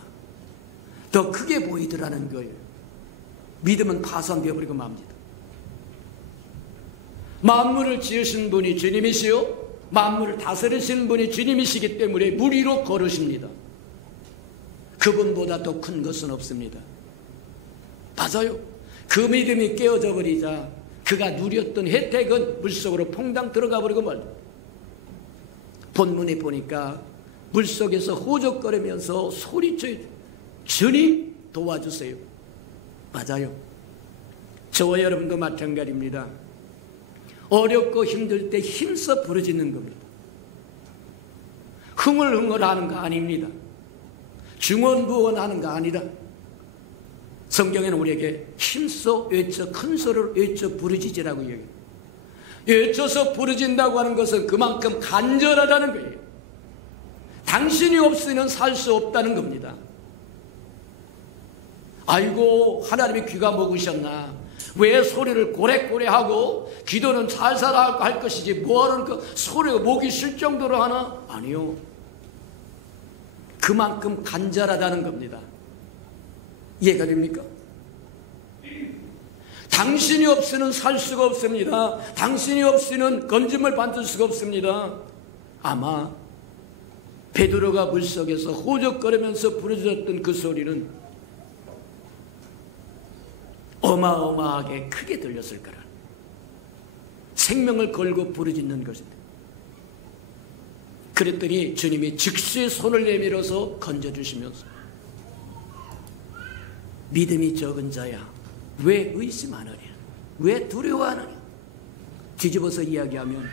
더 크게 보이더라는 거예요. 믿음은 파손되어버리고 맙니다. 만물을 지으신 분이 주님이시요 만물을 다스리시는 분이 주님이시기 때문에 물 위로 걸으십니다. 그분보다 더 큰 것은 없습니다. 맞아요. 그 믿음이 깨어져 버리자 그가 누렸던 혜택은 물속으로 퐁당 들어가 버리고 말다. 본문에 보니까 물속에서 호적거리면서 소리쳐요. 주님 도와주세요. 맞아요. 저와 여러분도 마찬가지입니다. 어렵고 힘들 때 힘써 부르짖는 겁니다. 흥얼흥얼하는 거 아닙니다. 중언부언하는 거 아니라 성경에는 우리에게 힘써 외쳐 큰 소리로 외쳐 부르짖으라고 얘기해요. 외쳐서 부르짖는다고 하는 것은 그만큼 간절하다는 거예요. 당신이 없으면 살 수 없다는 겁니다. 아이고 하나님의 귀가 먹으셨나, 왜 소리를 고래고래하고 기도는 살살 할 것이지 뭐하는 그 소리가 목이 쉴 정도로 하나? 아니요, 그만큼 간절하다는 겁니다. 이해가 됩니까? 당신이 없이는 살 수가 없습니다. 당신이 없이는 건짐을 받을 수가 없습니다. 아마 베드로가 물속에서 호적거리면서 부르짖었던 그 소리는 어마어마하게 크게 들렸을 거라. 생명을 걸고 부르짖는 것입니다. 그랬더니 주님이 즉시 손을 내밀어서 건져주시면서 믿음이 적은 자야, 왜 의심하느냐, 왜 두려워하느냐. 뒤집어서 이야기하면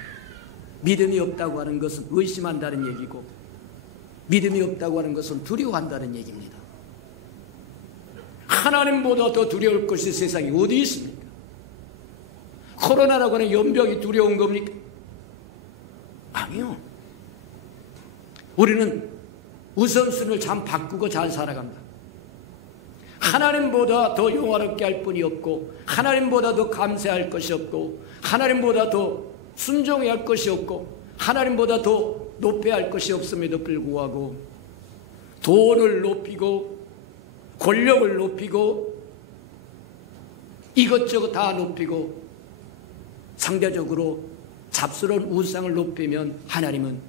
믿음이 없다고 하는 것은 의심한다는 얘기고, 믿음이 없다고 하는 것은 두려워한다는 얘기입니다. 하나님보다 더 두려울 것이 세상에 어디 있습니까? 코로나라고 하는 연병이 두려운 겁니까? 아니요. 우리는 우선순위를 참 바꾸고 잘 살아갑니다. 하나님보다 더 영화롭게 할 뿐이 없고, 하나님보다 더 감사할 것이 없고, 하나님보다 더 순종해야 할 것이 없고, 하나님보다 더 높여야 할 것이 없음에도 불구하고 돈을 높이고 권력을 높이고 이것저것 다 높이고 상대적으로 잡스러운 우상을 높이면 하나님은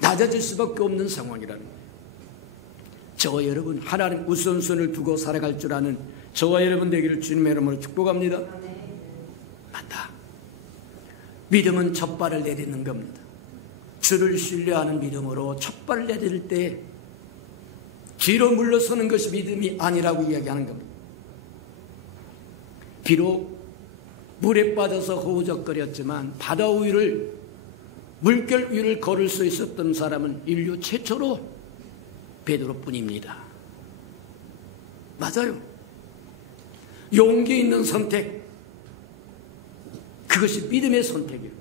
낮아질 수밖에 없는 상황이라는 거예요. 저와 여러분, 하나님 우선순위를 두고 살아갈 줄 아는 저와 여러분 되기를 주님의 이름으로 축복합니다. 맞다. 믿음은 첫 발을 내딛는 겁니다. 주를 신뢰하는 믿음으로 첫 발을 내딛을 때 뒤로 물러서는 것이 믿음이 아니라고 이야기하는 겁니다. 비록 물에 빠져서 허우적거렸지만 바다 위를, 물결 위를 걸을 수 있었던 사람은 인류 최초로 베드로뿐입니다. 맞아요. 용기 있는 선택, 그것이 믿음의 선택이에요.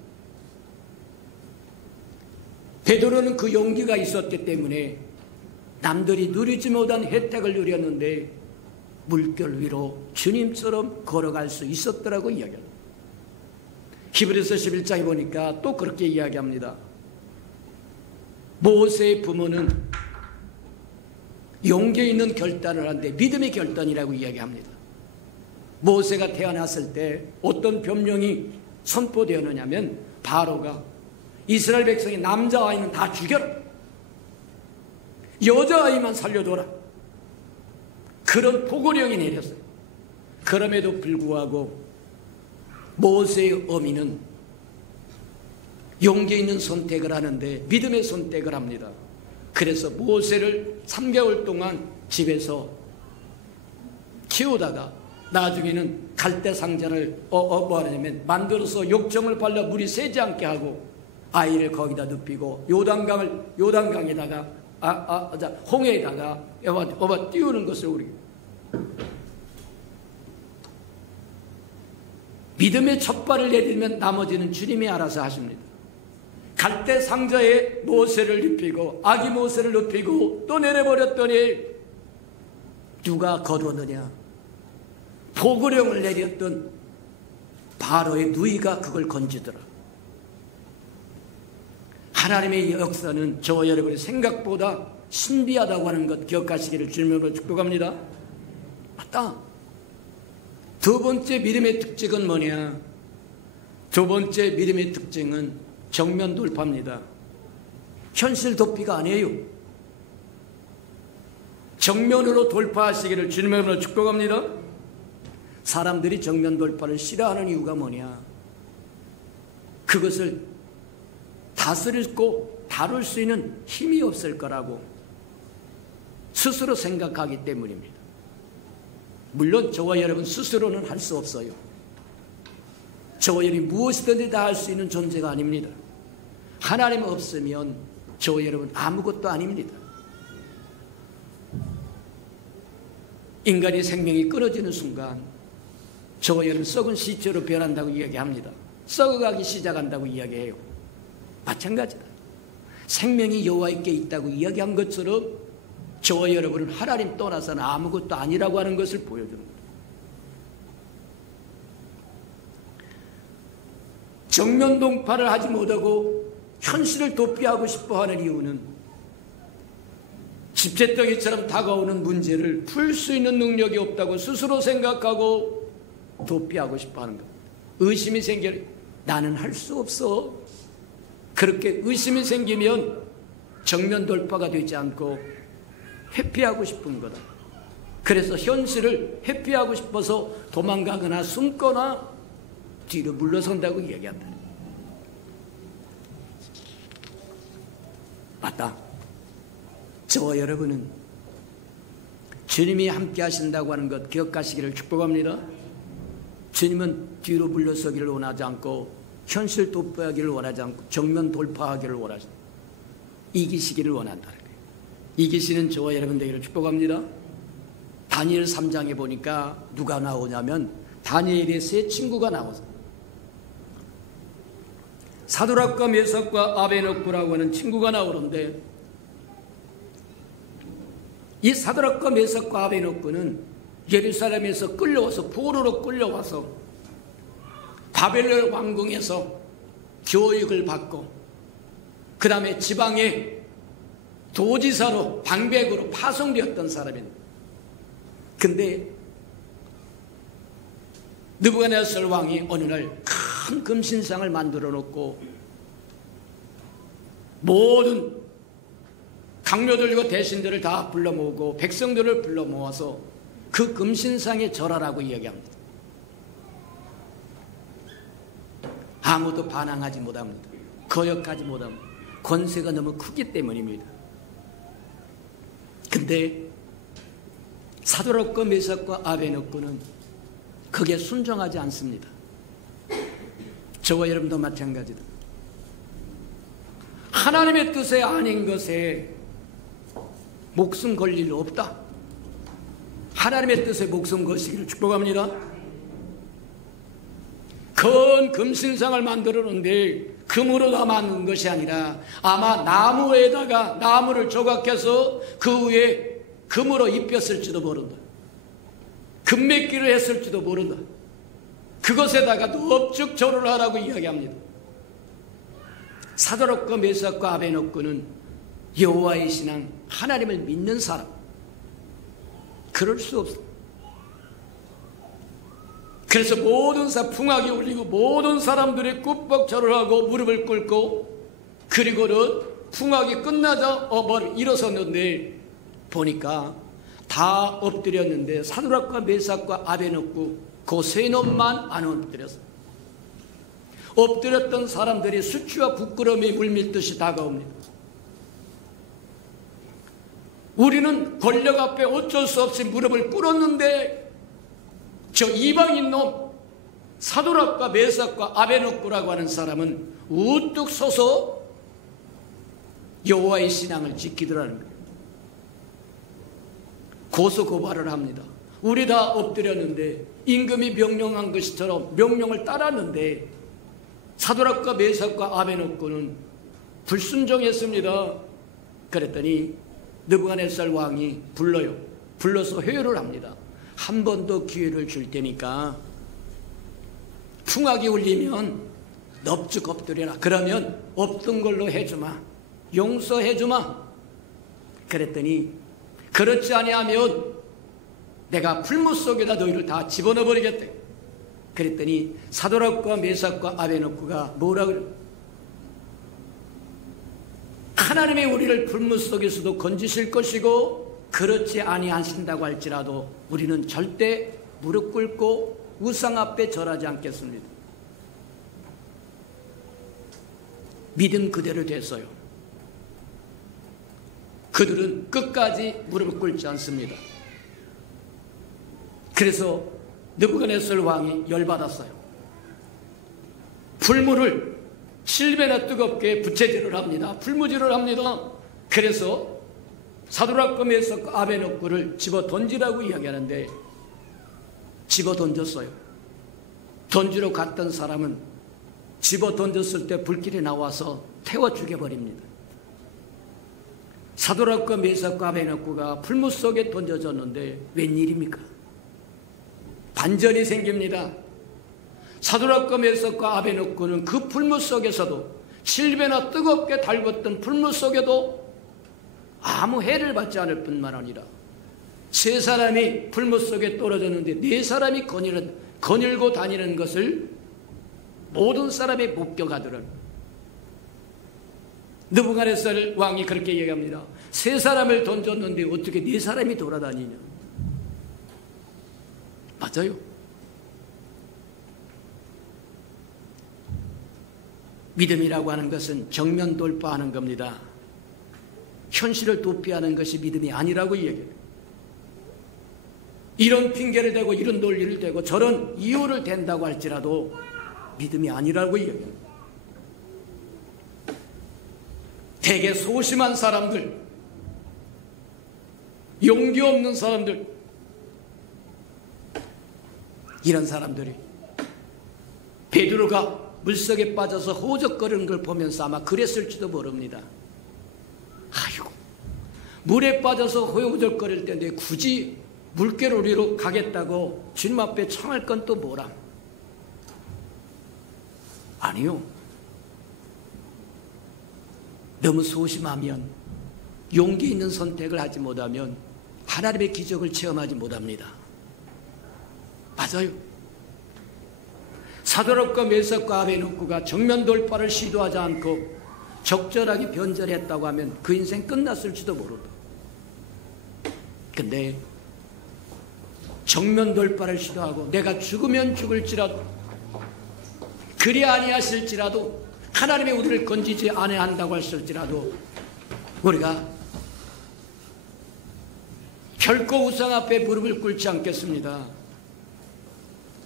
베드로는 그 용기가 있었기 때문에 남들이 누리지 못한 혜택을 누렸는데 물결 위로 주님처럼 걸어갈 수 있었더라고 이야기합니다. 히브리서 11장에 보니까 또 그렇게 이야기합니다. 모세의 부모는 용기 있는 결단을 하는데 믿음의 결단이라고 이야기합니다. 모세가 태어났을 때 어떤 변명이 선포되었느냐면 바로가 이스라엘 백성의 남자아이는 다 죽여라, 여자아이만 살려둬라, 그런 포고령이 내렸어요. 그럼에도 불구하고 모세의 어미는 용기 있는 선택을 하는데 믿음의 선택을 합니다. 그래서 모세를 3개월 동안 집에서 키우다가 나중에는 갈대 상자를 뭐 하냐면 만들어서 욕정을 발라 물이 새지 않게 하고 아이를 거기다 눕히고 요단강에다가 홍해에다가 띄우는 것을 우리 믿음의 첫 발을 내딛으면 나머지는 주님이 알아서 하십니다. 갈대 상자에 모세를 눕히고 아기 모세를 눕히고 또 내려버렸더니 누가 거두느냐? 포고령을 내렸던 바로의 누이가 그걸 건지더라. 하나님의 역사는 저와 여러분의 생각보다 신비하다고 하는 것 기억하시기를 주님으로 축복합니다. 맞다. 두 번째 믿음의 특징은 뭐냐? 두 번째 믿음의 특징은 정면 돌파입니다. 현실 도피가 아니에요. 정면으로 돌파하시기를 주님으로 축복합니다. 사람들이 정면 돌파를 싫어하는 이유가 뭐냐? 그것을 다스리고 다룰 수 있는 힘이 없을 거라고 스스로 생각하기 때문입니다. 물론 저와 여러분 스스로는 할 수 없어요. 저와 여러분이 무엇이든지 다 할 수 있는 존재가 아닙니다. 하나님 없으면 저와 여러분 아무것도 아닙니다. 인간의 생명이 끊어지는 순간 저와 여러분 썩은 시체로 변한다고 이야기합니다. 썩어가기 시작한다고 이야기해요. 마찬가지다. 생명이 여호와께 있다고 이야기한 것처럼 저와 여러분은 하나님 떠나서는 아무것도 아니라고 하는 것을 보여주는 거예요. 정면 동파를 하지 못하고 현실을 도피하고 싶어하는 이유는 집채덩이처럼 다가오는 문제를 풀 수 있는 능력이 없다고 스스로 생각하고 도피하고 싶어하는 것. 의심이 생겨 나는 할 수 없어. 그렇게 의심이 생기면 정면 돌파가 되지 않고 회피하고 싶은 거다. 그래서 현실을 회피하고 싶어서 도망가거나 숨거나 뒤로 물러선다고 이야기한다. 맞다. 저와 여러분은 주님이 함께 하신다고 하는 것 기억하시기를 축복합니다. 주님은 뒤로 물러서기를 원하지 않고 현실 도피하기를 원하지 않고 정면 돌파하기를 원하지 이기시기를 원한다는 거예요. 이기시는 저와 여러분 되기를 축복합니다. 다니엘 3장에 보니까 누가 나오냐면 다니엘의 세 친구가 나와서 사드락과 메삭과 아베노고라고 하는 친구가 나오는데 이 사드락과 메삭과 아베노고는 예루살렘에서 끌려와서 포로로 끌려와서 바벨론 왕궁에서 교육을 받고 그 다음에 지방의 도지사로 방백으로 파송되었던 사람입니다. 근데 느부갓네살 왕이 어느 날 큰 금신상을 만들어 놓고 모든 강료들과 대신들을 다 불러 모으고 백성들을 불러 모아서 그 금신상에 절하라고 이야기합니다. 아무도 반항하지 못합니다. 거역하지 못합니다. 권세가 너무 크기 때문입니다. 근데 사드락과 메삭과 아베노고는 그게 순종하지 않습니다. 저와 여러분도 마찬가지다. 하나님의 뜻에 아닌 것에 목숨 걸 일 없다. 하나님의 뜻에 목숨 거시기를 축복합니다. 큰 금신상을 만들었는데 금으로 다 만든 것이 아니라 아마 나무에다가 나무를 조각해서 그 위에 금으로 입혔을지도 모른다. 금메기를 했을지도 모른다. 그것에다가 넙죽 절을 하라고 이야기합니다. 사드락과 메삭과 아베노고는 여호와의 신앙, 하나님을 믿는 사람. 그럴 수 없어. 그래서 모든 풍악이 울리고 모든 사람들이 꾹벅 절을 하고 무릎을 꿇고 그리고는 풍악이 끝나자 일어섰는데 보니까 다 엎드렸는데 사드락과 메삭과 아베노고 그 세 놈만 안 엎드렸어. 엎드렸던 사람들이 수치와 부끄러움이 물밀듯이 다가옵니다. 우리는 권력 앞에 어쩔 수 없이 무릎을 꿇었는데 저 이방인 놈 사드락과 메삭과 아베노고라고 하는 사람은 우뚝 서서 여호와의 신앙을 지키더라는 거예요. 고소고발을 합니다. 우리 다 엎드렸는데 임금이 명령한 것처럼 명령을 따랐는데 사드락과 메삭과 아베노고는 불순종했습니다. 그랬더니 느부갓네살 왕이 불러서 회유를 합니다. 한 번 더 기회를 줄 테니까 풍악이 울리면 넙죽 엎드려라. 그러면 없던 걸로 해주마. 용서해주마. 그랬더니 그렇지 아니하면 내가 풀무 속에다 너희를 다 집어넣어 버리겠대. 그랬더니 사드락과 메삭과 아베노고가 뭐라 그래? 하나님이 우리를 풀무 속에서도 건지실 것이고 그렇지 아니하신다고 할지라도 우리는 절대 무릎 꿇고 우상 앞에 절하지 않겠습니다. 믿음 그대로 됐어요. 그들은 끝까지 무릎을 꿇지 않습니다. 그래서 느부갓네살 왕이 열받았어요. 풀무를 7배나 뜨겁게 부채질을 합니다. 풀무질을 합니다. 그래서 사드락과 메삭과 아벤노고를 집어 던지라고 이야기하는데 집어 던졌어요. 던지러 갔던 사람은 집어 던졌을 때 불길이 나와서 태워 죽여버립니다. 사드락과 메삭과 아벤노고가 풀무 속에 던져졌는데 웬일입니까? 반전이 생깁니다. 사드락과 메삭과 아벤노고는 그 풀무 속에서도 7배나 뜨겁게 달궜던 풀무 속에도 아무 해를 받지 않을 뿐만 아니라 세 사람이 풀무 속에 떨어졌는데 네 사람이 거닐고 다니는 것을 모든 사람이 목격하더라. 느부갓네살 왕이 그렇게 얘기합니다. 세 사람을 던졌는데 어떻게 네 사람이 돌아다니냐. 맞아요. 믿음이라고 하는 것은 정면 돌파하는 겁니다. 현실을 도피하는 것이 믿음이 아니라고 얘기해요. 이런 핑계를 대고 이런 논리를 대고 저런 이유를 댄다고 할지라도 믿음이 아니라고 얘기해요. 되게 소심한 사람들, 용기 없는 사람들, 이런 사람들이 베드로가 물속에 빠져서 호적거리는 걸 보면서 아마 그랬을지도 모릅니다. 아이고, 물에 빠져서 호적거릴 텐데 굳이 물개로리로 가겠다고 주님 앞에 청할 건 또 뭐람? 아니요. 너무 소심하면, 용기 있는 선택을 하지 못하면 하나님의 기적을 체험하지 못합니다. 맞아요. 사드락과 메삭과 아벤노고가 정면 돌파를 시도하지 않고 적절하게 변절했다고 하면 그 인생 끝났을지도 모른다. 근데 정면 돌파를 시도하고 내가 죽으면 죽을지라도 그리 아니하실지라도 하나님의 우리를 건지지 아니한다고 하실지라도 우리가 결코 우상 앞에 무릎을 꿇지 않겠습니다.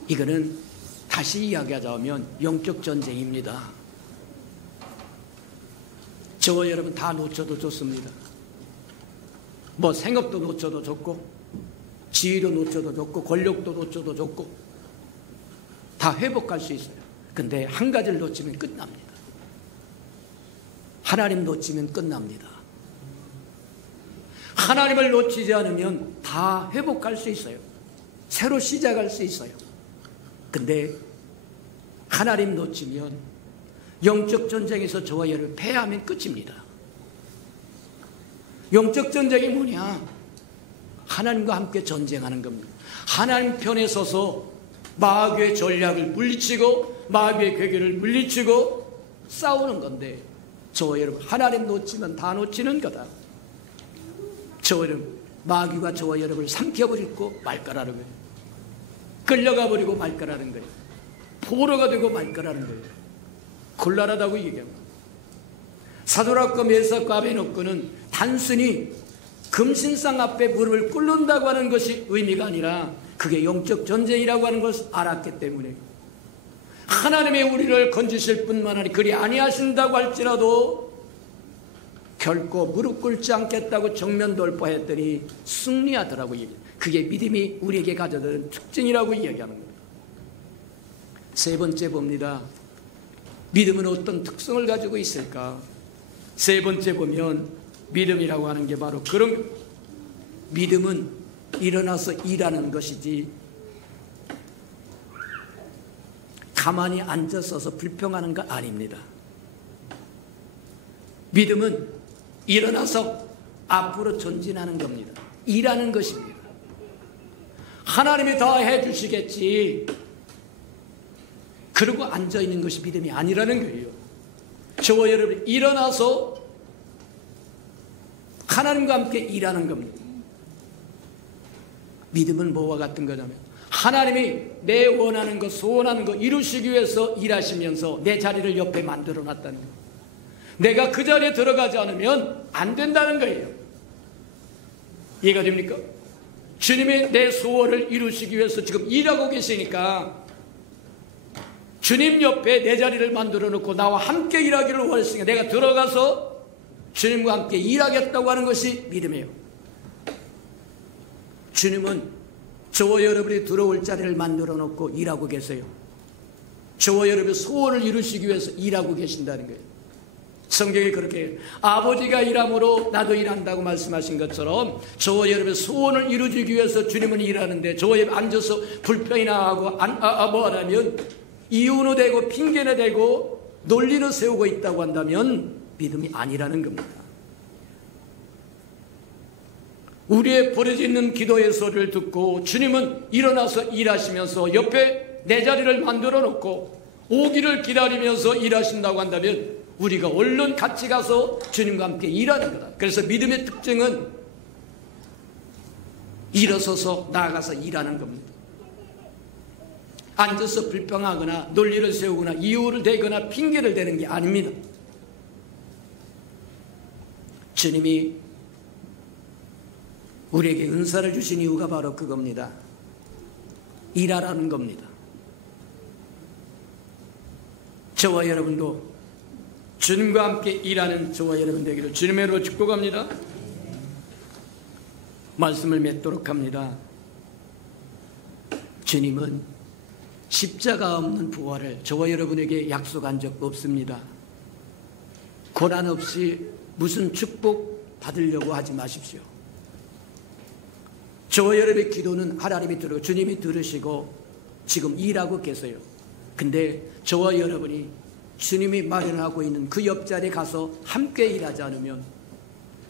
이거는 다시 이야기하자면 영적 전쟁입니다. 저와 여러분 다 놓쳐도 좋습니다. 뭐 생업도 놓쳐도 좋고 지위도 놓쳐도 좋고 권력도 놓쳐도 좋고 다 회복할 수 있어요. 근데 한 가지를 놓치면 끝납니다. 하나님 놓치면 끝납니다. 하나님을 놓치지 않으면 다 회복할 수 있어요. 새로 시작할 수 있어요. 근데 하나님 놓치면 영적 전쟁에서 저와 여러분 패하면 끝입니다. 영적 전쟁이 뭐냐? 하나님과 함께 전쟁하는 겁니다. 하나님 편에 서서 마귀의 전략을 물리치고 마귀의 괴계를 물리치고 싸우는 건데 저와 여러분 하나님 놓치면 다 놓치는 거다. 저와 여러분 마귀가 저와 여러분을 삼켜버리고 말까라는 거예요. 끌려가 버리고 말까라는 거예요. 포로가 되고 말까라는 거예요. 곤란하다고 얘기합니다. 사드락과 메삭과 아벤노고는 단순히 금신상 앞에 무릎을 꿇는다고 하는 것이 의미가 아니라 그게 영적 전쟁이라고 하는 것을 알았기 때문에 하나님의 우리를 건지실 뿐만 아니라 그리 아니하신다고 할지라도 결코 무릎 꿇지 않겠다고 정면 돌파했더니 승리하더라고요. 그게 믿음이 우리에게 가져다는 특징이라고 이야기하는 겁니다. 세 번째 봅니다. 믿음은 어떤 특성을 가지고 있을까? 세 번째 보면 믿음이라고 하는 게 바로 그런 겁니다. 믿음은 일어나서 일하는 것이지 가만히 앉아서서 불평하는 거 아닙니다. 믿음은 일어나서 앞으로 전진하는 겁니다. 일하는 것입니다. 하나님이 다 해주시겠지 그러고 앉아있는 것이 믿음이 아니라는 거예요. 저와 여러분 일어나서 하나님과 함께 일하는 겁니다. 믿음은 뭐와 같은 거냐면 하나님이 내 원하는 것, 소원하는 것 이루시기 위해서 일하시면서 내 자리를 옆에 만들어 놨다는 거예요. 내가 그 자리에 들어가지 않으면 안 된다는 거예요. 이해가 됩니까? 주님이 내 소원을 이루시기 위해서 지금 일하고 계시니까 주님 옆에 내 자리를 만들어 놓고 나와 함께 일하기를 원했으니까 내가 들어가서 주님과 함께 일하겠다고 하는 것이 믿음이에요. 주님은 저와 여러분이 들어올 자리를 만들어 놓고 일하고 계세요. 저와 여러분의 소원을 이루시기 위해서 일하고 계신다는 거예요. 성경에 그렇게 해요. 아버지가 일함으로 나도 일한다고 말씀하신 것처럼 저와 여러분의 소원을 이루기 위해서 주님은 일하는데 저와 여러분 앉아서 불평이나 하고 뭐하냐면 이유는 대고 핑계는 대고 논리는 세우고 있다고 한다면 믿음이 아니라는 겁니다. 우리의 버려져 있는 기도의 소리를 듣고 주님은 일어나서 일하시면서 옆에 내 자리를 만들어 놓고 오기를 기다리면서 일하신다고 한다면 우리가 얼른 같이 가서 주님과 함께 일하는 거다. 그래서 믿음의 특징은 일어서서 나아가서 일하는 겁니다. 앉아서 불평하거나 논리를 세우거나 이유를 대거나 핑계를 대는 게 아닙니다. 주님이 우리에게 은사를 주신 이유가 바로 그겁니다. 일하라는 겁니다. 저와 여러분도 주님과 함께 일하는 저와 여러분 되기를 주님의 이름으로 축복합니다. 말씀을 맺도록 합니다. 주님은 십자가 없는 부활을 저와 여러분에게 약속한 적 없습니다. 고난 없이 무슨 축복 받으려고 하지 마십시오. 저와 여러분의 기도는 하나님이 들으고 주님이 들으시고 지금 일하고 계세요. 근데 저와 여러분이 주님이 마련하고 있는 그 옆자리에 가서 함께 일하지 않으면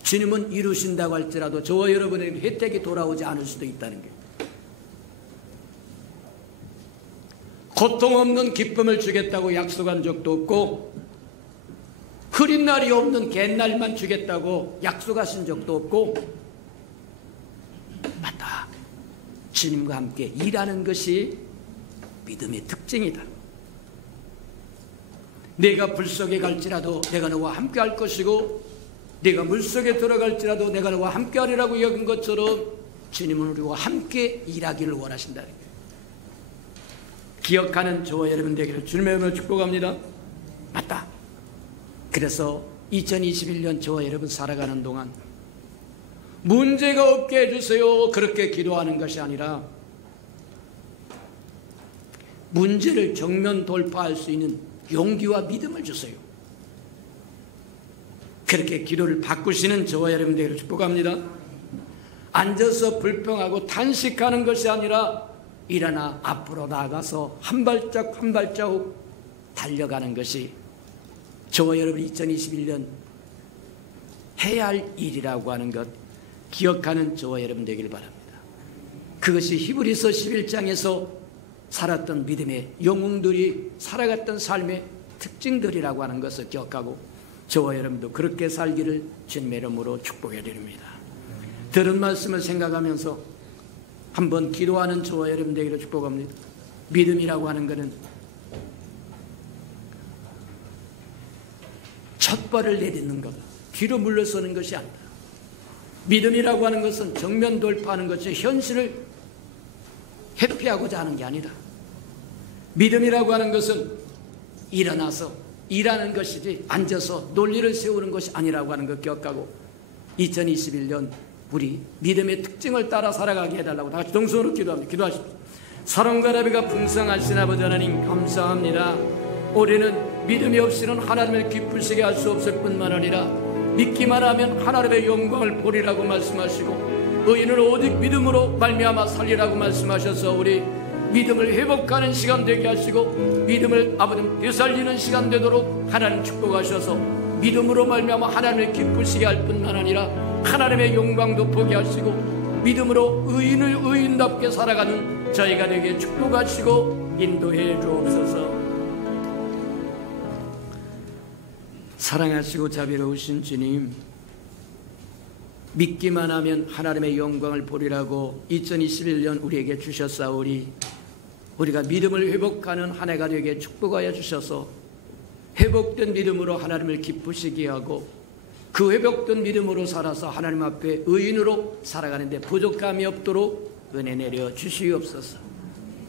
주님은 이루신다고 할지라도 저와 여러분에게 혜택이 돌아오지 않을 수도 있다는 거예요. 고통 없는 기쁨을 주겠다고 약속한 적도 없고 흐린 날이 없는 갯날만 주겠다고 약속하신 적도 없고 맞다. 주님과 함께 일하는 것이 믿음의 특징이다. 내가 불 속에 갈지라도 내가 너와 함께 할 것이고 내가 물 속에 들어갈지라도 내가 너와 함께 하리라고 여긴 것처럼 주님은 우리와 함께 일하기를 원하신다는 거예요. 기억하는 저와 여러분 되기를 주님의 이름으로 축복합니다. 맞다. 그래서 2021년 저와 여러분 살아가는 동안 문제가 없게 해주세요 그렇게 기도하는 것이 아니라 문제를 정면 돌파할 수 있는 용기와 믿음을 주세요. 그렇게 기도를 바꾸시는 저와 여러분 되기를 축복합니다. 앉아서 불평하고 탄식하는 것이 아니라 일어나 앞으로 나아가서 한 발짝 한 발자국 달려가는 것이 저와 여러분 2021년 해야 할 일이라고 하는 것 기억하는 저와 여러분 되기를 바랍니다. 그것이 히브리서 11장에서 살았던 믿음의 영웅들이 살아갔던 삶의 특징들이라고 하는 것을 기억하고 저와 여러분도 그렇게 살기를 주님의 이름으로 축복해 드립니다. 들은 말씀을 생각하면서 한번 기도하는 저와 여러분 되기를 축복합니다. 믿음이라고 하는 것은 첫 발을 내딛는 것, 뒤로 물러서는 것이 아니다. 믿음이라고 하는 것은 정면 돌파하는 것이 현실을 회피하고자 하는 게 아니라 믿음이라고 하는 것은 일어나서 일하는 것이지 앉아서 논리를 세우는 것이 아니라고 하는 것 기억하고 2021년 우리 믿음의 특징을 따라 살아가게 해달라고 다 같이 동성으로 기도합니다. 기도하십시오. 사랑과 나비가 풍성하신 아버지 하나님 감사합니다. 올해는 믿음이 없이는 하나님을 기쁘시게 할 수 없을 뿐만 아니라 믿기만 하면 하나님의 영광을 보리라고 말씀하시고 의인을 오직 믿음으로 말미암아 살리라고 말씀하셔서 우리 믿음을 회복하는 시간 되게 하시고 믿음을 아버지 되살리는 시간 되도록 하나님 축복하셔서 믿음으로 말미암아 하나님을 기쁘시게 할 뿐만 아니라 하나님의 영광도 보게 하시고 믿음으로 의인을 의인답게 살아가는 저희가 되게 축복하시고 인도해 주옵소서. 사랑하시고 자비로우신 주님, 믿기만 하면 하나님의 영광을 보리라고 2021년 우리에게 주셨사오니 우리가 믿음을 회복하는 한 해가 되게 축복하여 주셔서 회복된 믿음으로 하나님을 기쁘시게 하고 그 회복된 믿음으로 살아서 하나님 앞에 의인으로 살아가는데 부족함이 없도록 은혜 내려 주시옵소서.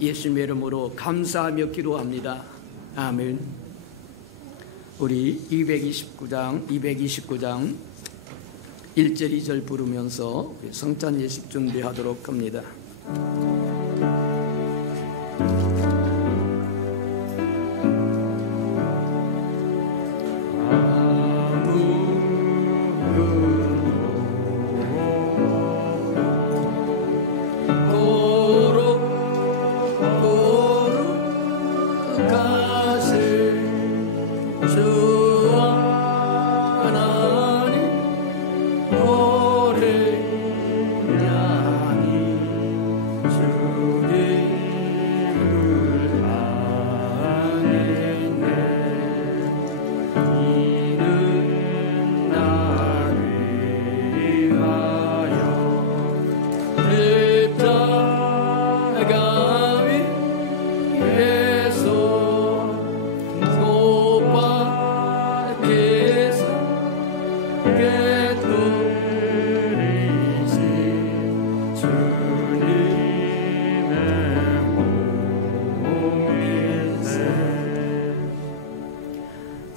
예수님의 이름으로 감사하며 기도합니다. 아멘. 우리 229장 1절 2절 부르면서 성찬 예식 준비하도록 합니다.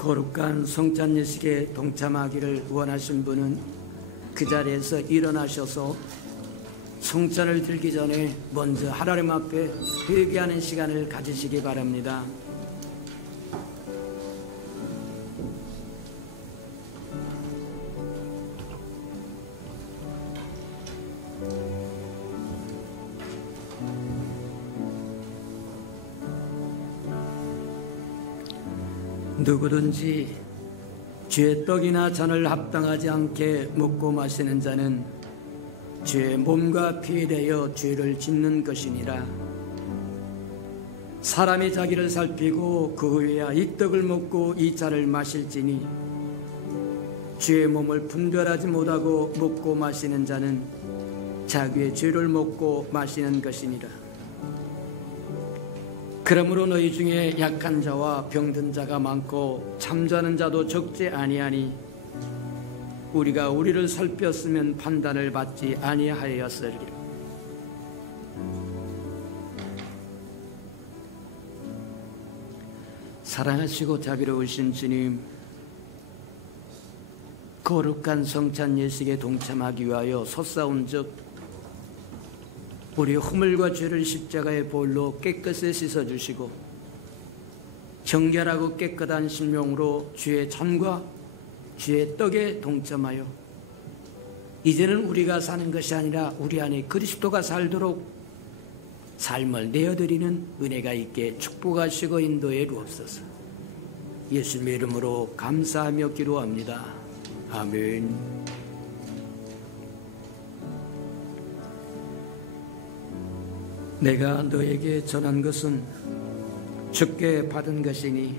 거룩한 성찬 예식에 동참하기를 원하신 분은 그 자리에서 일어나셔서 성찬을 들기 전에 먼저 하나님 앞에 회개하는 시간을 가지시기 바랍니다. 누구든지 죄의 떡이나 잔을 합당하지 않게 먹고 마시는 자는 죄의 몸과 피에 대하여 죄를 짓는 것이니라. 사람이 자기를 살피고 그 후에야 이 떡을 먹고 이 잔을 마실지니 죄의 몸을 분별하지 못하고 먹고 마시는 자는 자기의 죄를 먹고 마시는 것이니라. 그러므로 너희 중에 약한 자와 병든 자가 많고 잠자는 자도 적지 아니하니 우리가 우리를 살폈으면 판단을 받지 아니하였으리라. 사랑하시고 자비로우신 주님, 거룩한 성찬 예식에 동참하기 위하여 솟아온 즉 우리 허물과 죄를 십자가의 보혈로 깨끗이 씻어주시고 정결하고 깨끗한 심령으로 주의 잔과 주의 떡에 동참하여 이제는 우리가 사는 것이 아니라 우리 안에 그리스도가 살도록 삶을 내어드리는 은혜가 있게 축복하시고 인도해 주옵소서. 예수님의 이름으로 감사하며 기도합니다. 아멘. 내가 너에게 전한 것은 주께 받은 것이니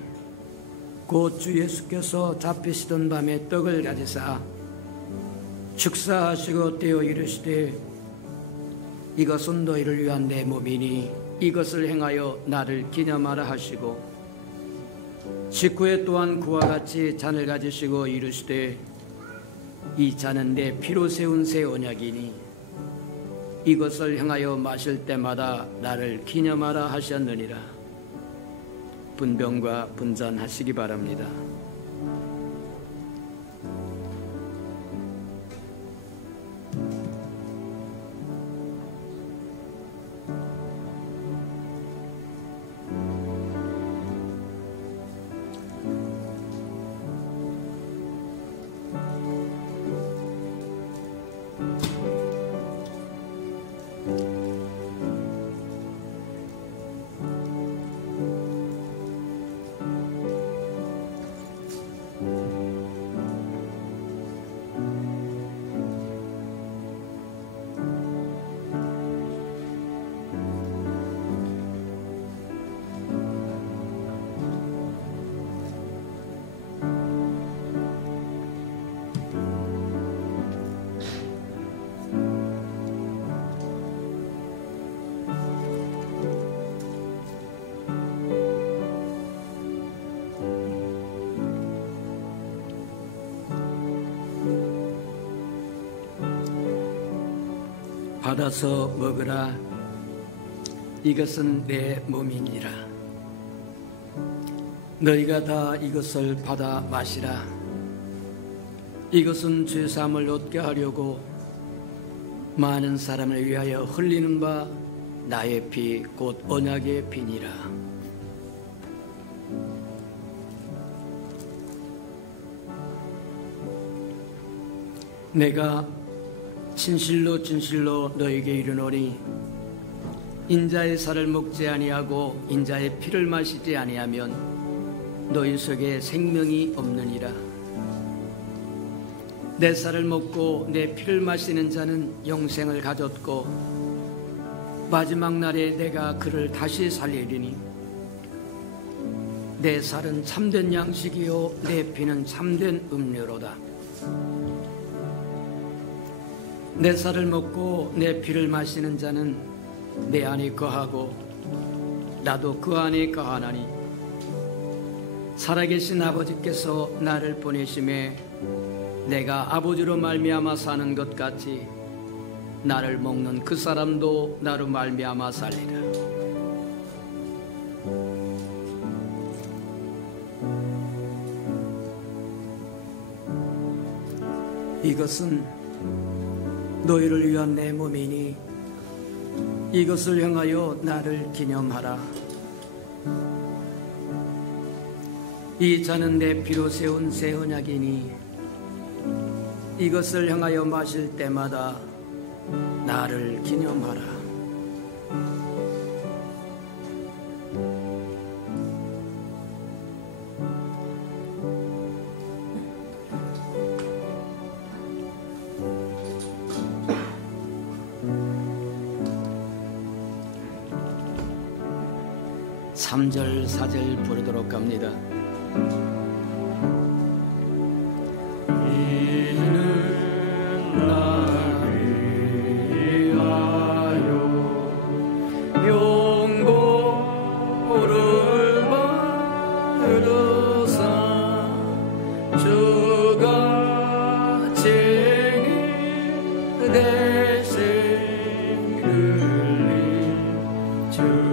곧 주 예수께서 잡히시던 밤에 떡을 가지사 축사하시고 떼어 이르시되 이것은 너희를 위한 내 몸이니 이것을 행하여 나를 기념하라 하시고 식후에 또한 그와 같이 잔을 가지시고 이르시되 이 잔은 내 피로 세운 새 언약이니 이것을 행하여 마실 때마다 나를 기념하라 하셨느니라. 분병과 분잔하시기 바랍니다. 받아서 먹으라. 이것은 내 몸이니라. 너희가 다 이것을 받아 마시라. 이것은 죄사함을 얻게 하려고 많은 사람을 위하여 흘리는 바 나의 피 곧 언약의 피니라. 내가 진실로 진실로 너에게 이르노니 인자의 살을 먹지 아니하고 인자의 피를 마시지 아니하면 너희 속에 생명이 없느니라. 내 살을 먹고 내 피를 마시는 자는 영생을 가졌고 마지막 날에 내가 그를 다시 살리리니 내 살은 참된 양식이요 내 피는 참된 음료로다. 내 살을 먹고 내 피를 마시는 자는 내 안에 거하고 나도 그 안에 거하나니 살아계신 아버지께서 나를 보내심에 내가 아버지로 말미암아 사는 것 같이 나를 먹는 그 사람도 나로 말미암아 살리라. 이것은 너희를 위한 내 몸이니 이것을 향하여 나를 기념하라. 이 잔은 내 피로 세운 새 언약이니 이것을 향하여 마실 때마다 나를 기념하라. 삼절 4절 부르도록 합니다. 이는 나를 위하여 용고를 받으사 주가 증인 대신 흘린 주의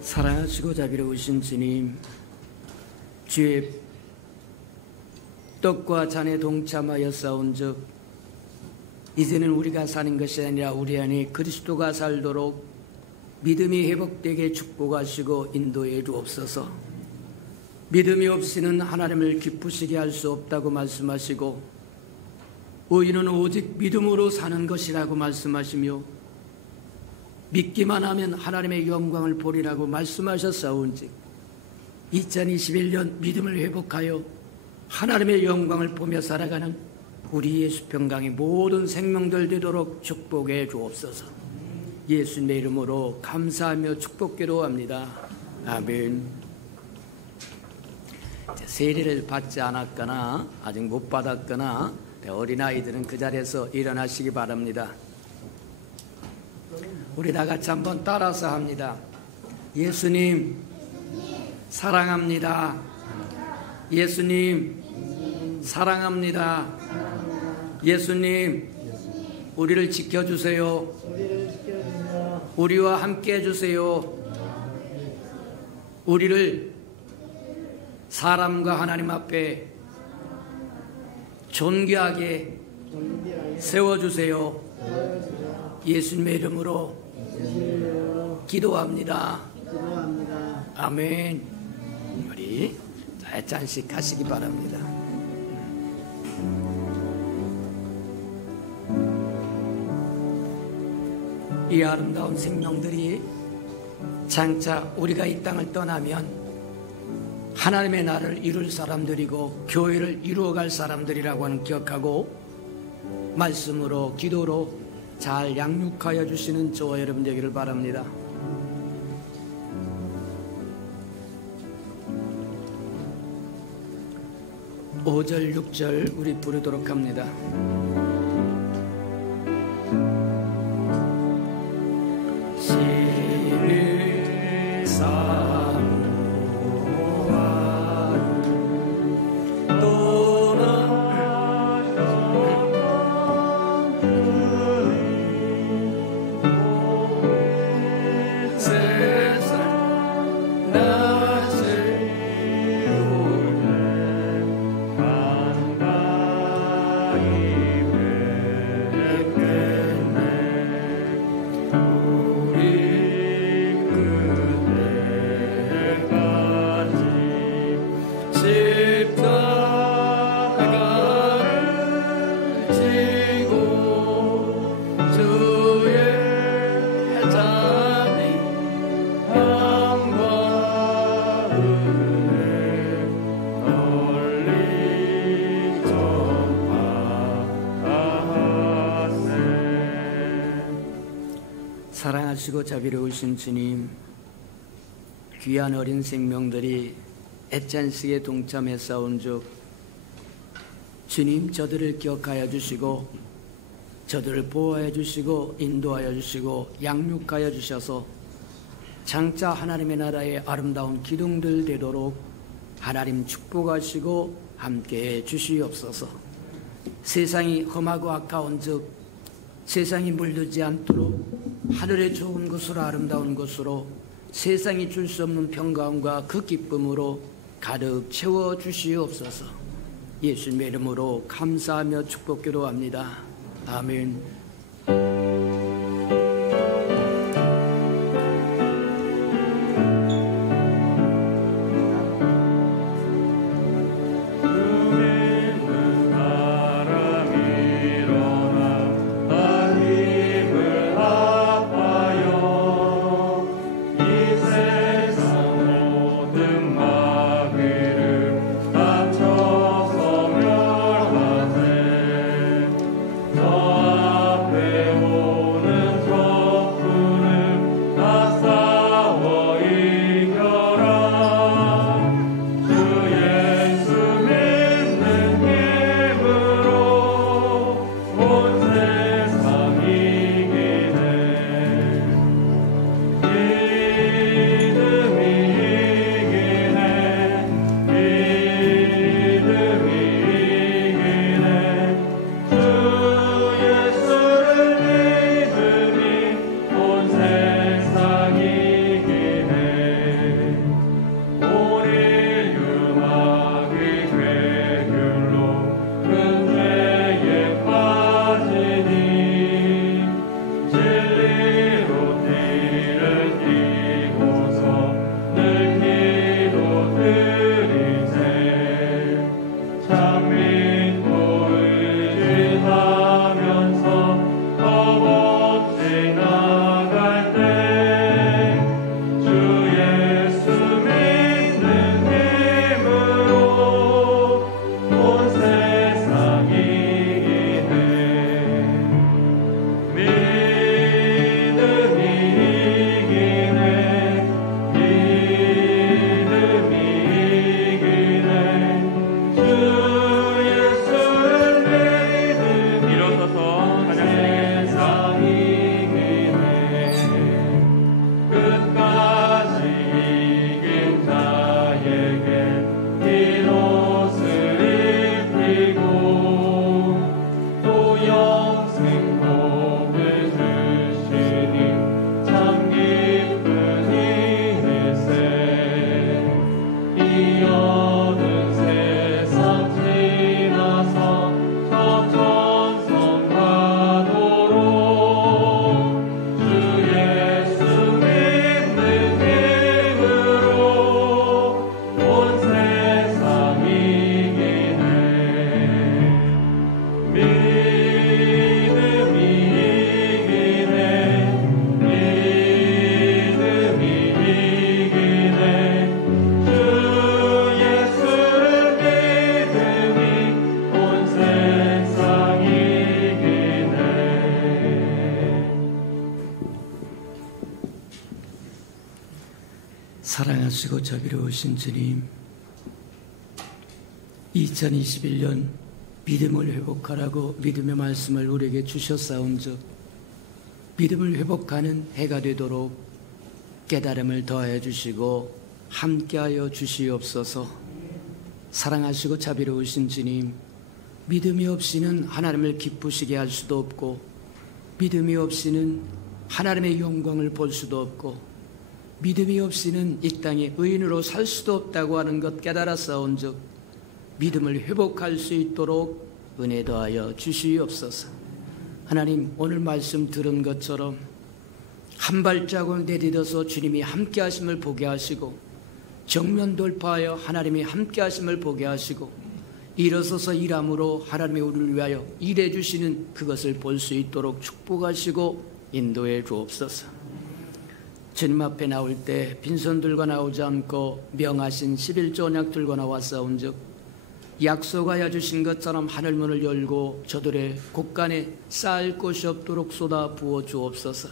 사랑하시고 자비로우신 주님, 주의 떡과 잔에 동참하여 싸운즉 이제는 우리가 사는 것이 아니라 우리 안에 그리스도가 살도록 믿음이 회복되게 축복하시고 인도해 주옵소서. 믿음이 없이는 하나님을 기쁘시게 할 수 없다고 말씀하시고 의인은 오직 믿음으로 사는 것이라고 말씀하시며 믿기만 하면 하나님의 영광을 보리라고 말씀하셨사온즉 2021년 믿음을 회복하여 하나님의 영광을 보며 살아가는 우리 예수 평강의 모든 생명들 되도록 축복해 주옵소서. 예수님의 이름으로 감사하며 축복기도합니다. 아멘. 세례를 받지 않았거나 아직 못 받았거나 어린아이들은 그 자리에서 일어나시기 바랍니다. 우리 다 같이 한번 따라서 합니다. 예수님 사랑합니다. 예수님 사랑합니다. 예수님 우리를 지켜주세요. 우리와 함께 해주세요. 우리를 사람과 하나님 앞에 존귀하게 세워주세요. 예수님의 이름으로 기도합니다. 아멘. 우리 한 잔씩 하시기 바랍니다. 이 아름다운 생명들이 장차 우리가 이 땅을 떠나면 하나님의 나라를 이룰 사람들이고 교회를 이루어갈 사람들이라고 하는 기억하고 말씀으로 기도로 잘 양육하여 주시는 저와 여러분 되기를 바랍니다. 오절 6절 우리 부르도록 합니다. 신을 사모하는 떠나셨던 주님 세상 낯을 사랑하시고 자비로우신 주님, 귀한 어린 생명들이 애찬식에 동참해 싸운즉 주님 저들을 기억하여 주시고 저들을 보호하여 주시고 인도하여 주시고 양육하여 주셔서 장차 하나님의 나라의 아름다운 기둥들 되도록 하나님 축복하시고 함께해 주시옵소서. 세상이 험하고 아까운 즉 세상이 물들지 않도록 하늘의 좋은 것으로 아름다운 것으로 세상이 줄 수 없는 평강과 그 기쁨으로 가득 채워 주시옵소서. 예수님의 이름으로 감사하며 축복기도합니다. 아멘. 저 사랑하시고 자비로우신 주님, 2021년 믿음을 회복하라고 믿음의 말씀을 우리에게 주셨사온즉 믿음을 회복하는 해가 되도록 깨달음을 더해 주시고 함께하여 주시옵소서. 사랑하시고 자비로우신 주님, 믿음이 없이는 하나님을 기쁘시게 할 수도 없고 믿음이 없이는 하나님의 영광을 볼 수도 없고 믿음이 없이는 이 땅에 의인으로 살 수도 없다고 하는 것 깨달았사온즉 믿음을 회복할 수 있도록 은혜 더하여 주시옵소서. 하나님, 오늘 말씀 들은 것처럼 한 발자국을 내딛어서 주님이 함께 하심을 보게 하시고 정면 돌파하여 하나님이 함께 하심을 보게 하시고 일어서서 일함으로 하나님이 우리를 위하여 일해 주시는 그것을 볼 수 있도록 축복하시고 인도해 주옵소서. 주님 앞에 나올 때 빈손 들고 나오지 않고 명하신 11조 언약 들고 나왔사온즉 약속하여 주신 것처럼 하늘문을 열고 저들의 곳간에 쌓을 곳이 없도록 쏟아 부어 주옵소서.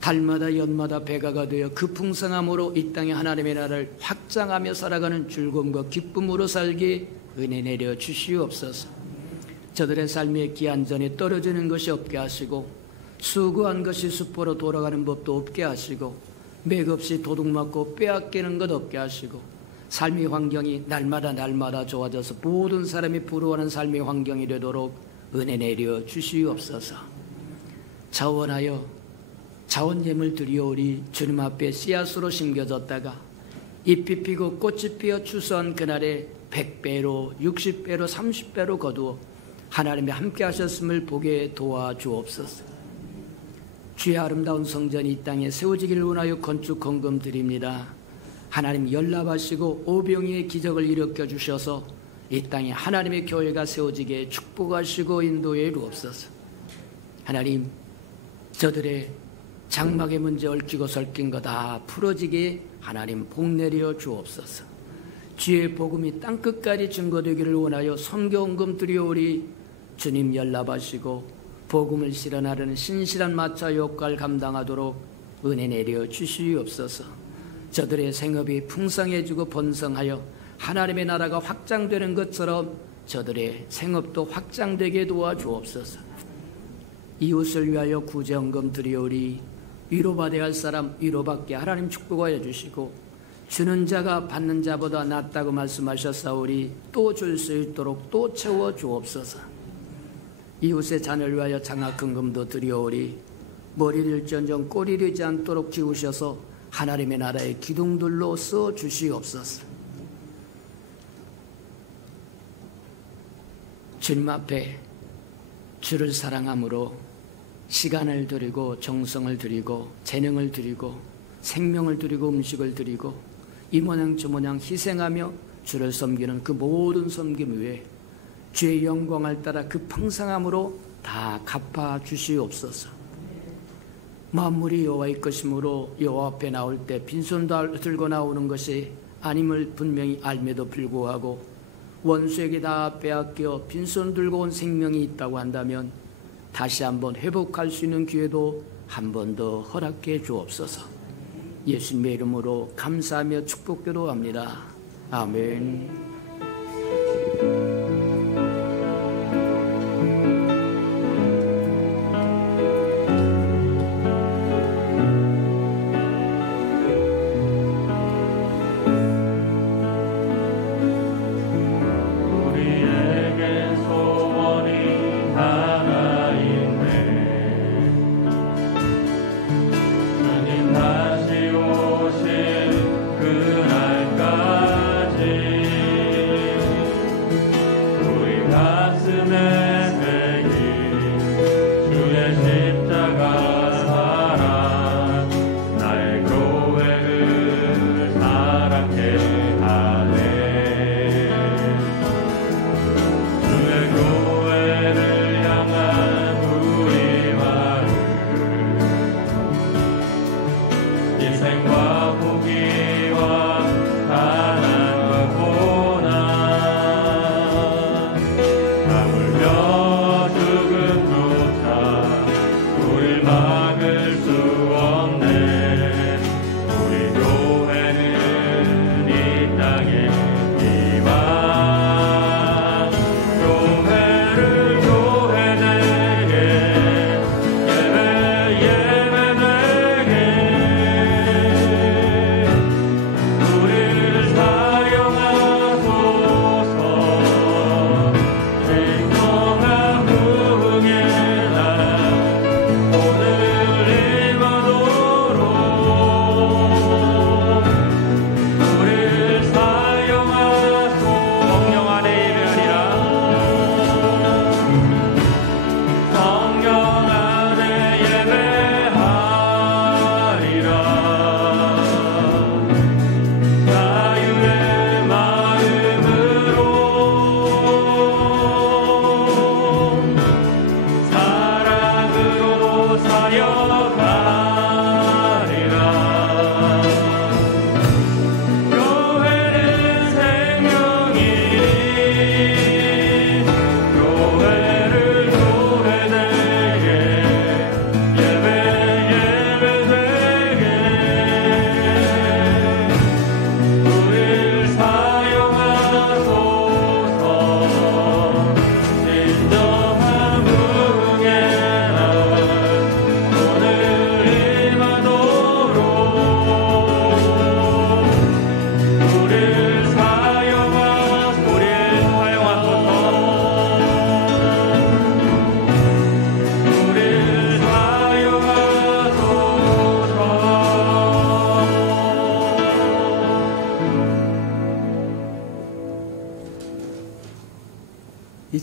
달마다 연마다 배가가 되어 그 풍성함으로 이 땅에 하나님의 나라를 확장하며 살아가는 즐거움과 기쁨으로 살게 은혜 내려 주시옵소서. 저들의 삶의 기한전에 떨어지는 것이 없게 하시고 수고한 것이 수포로 돌아가는 법도 없게 하시고 맥없이 도둑맞고 빼앗기는 것 없게 하시고 삶의 환경이 날마다 좋아져서 모든 사람이 부러워하는 삶의 환경이 되도록 은혜 내려 주시옵소서. 자원하여 자원예물 드리오리 주님 앞에 씨앗으로 심겨졌다가 잎이 피고 꽃이 피어 추수한 그날에 100배로 60배로 30배로 거두어 하나님이 함께 하셨음을 보게 도와주옵소서. 주의 아름다운 성전이 이 땅에 세워지기를 원하여 건축 헌금 드립니다. 하나님 연락하시고 오병이의 기적을 일으켜 주셔서 이 땅에 하나님의 교회가 세워지게 축복하시고 인도해 주옵소서. 하나님, 저들의 장막의 문제 얽히고 설킨 거 다 풀어지게 하나님 복 내려 주옵소서. 주의 복음이 땅끝까지 증거되기를 원하여 선교헌금 드리오리 주님 연락하시고 복음을 실현하려는 신실한 마차 역할 감당하도록 은혜 내려 주시옵소서. 저들의 생업이 풍성해지고 번성하여 하나님의 나라가 확장되는 것처럼 저들의 생업도 확장되게 도와주옵소서. 이웃을 위하여 구제헌금 드리오리 위로받아야 할 사람 위로받게 하나님 축복하여 주시고 주는 자가 받는 자보다 낫다고 말씀하셨사오리 또 줄 수 있도록 또 채워 주옵소서. 이웃의 자녀를 위하여 장학헌금도 드리오리 머리를 전정 꼬리 되지 않도록 지우셔서 하나님의 나라의 기둥들로 써 주시옵소서. 주님 앞에 주를 사랑함으로 시간을 드리고 정성을 드리고 재능을 드리고 생명을 드리고 음식을 드리고 이 모양 저 모양 희생하며 주를 섬기는 그 모든 섬김 위에 주의 영광을 따라 그 풍성함으로 다 갚아 주시옵소서. 만물이 여호와의 것이므로 여호와 앞에 나올 때 빈손 들고 나오는 것이 아님을 분명히 알매도 불구하고 원수에게 다 빼앗겨 빈손 들고 온 생명이 있다고 한다면 다시 한번 회복할 수 있는 기회도 한 번 더 허락해 주옵소서. 예수님의 이름으로 감사하며 축복기도합니다. 아멘. 다시 오실 그날까지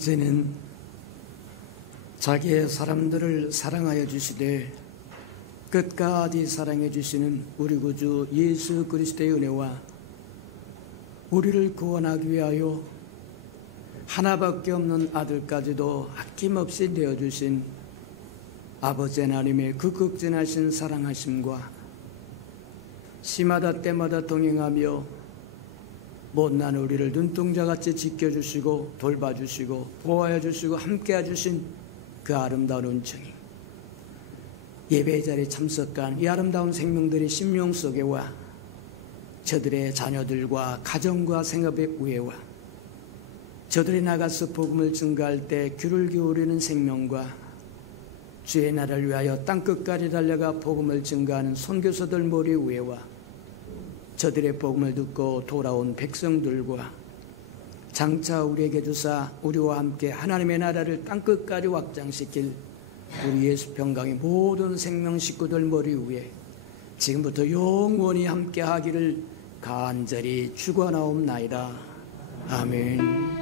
이제는 자기의 사람들을 사랑하여 주시되 끝까지 사랑해 주시는 우리 구주 예수 그리스도의 은혜와 우리를 구원하기 위하여 하나밖에 없는 아들까지도 아낌없이 내어주신 아버지 하나님의 그 극진하신 사랑하심과 시마다 때마다 동행하며 못난 우리를 눈동자같이 지켜주시고 돌봐주시고 보호해 주시고 함께해 주신 그 아름다운 은총이 예배 자리에 참석한 이 아름다운 생명들의 심령 속에와 저들의 자녀들과 가정과 생업의 우애와 저들이 나가서 복음을 증거할 때 귀를 기울이는 생명과 주의 나라를 위하여 땅끝까지 달려가 복음을 증거하는 선교사들 머리 위에와 저들의 복음을 듣고 돌아온 백성들과 장차 우리에게 주사 우리와 함께 하나님의 나라를 땅끝까지 확장시킬 우리 예수 평강의 모든 생명 식구들 머리 위에 지금부터 영원히 함께 하기를 간절히 축원하옵나이다. 아멘.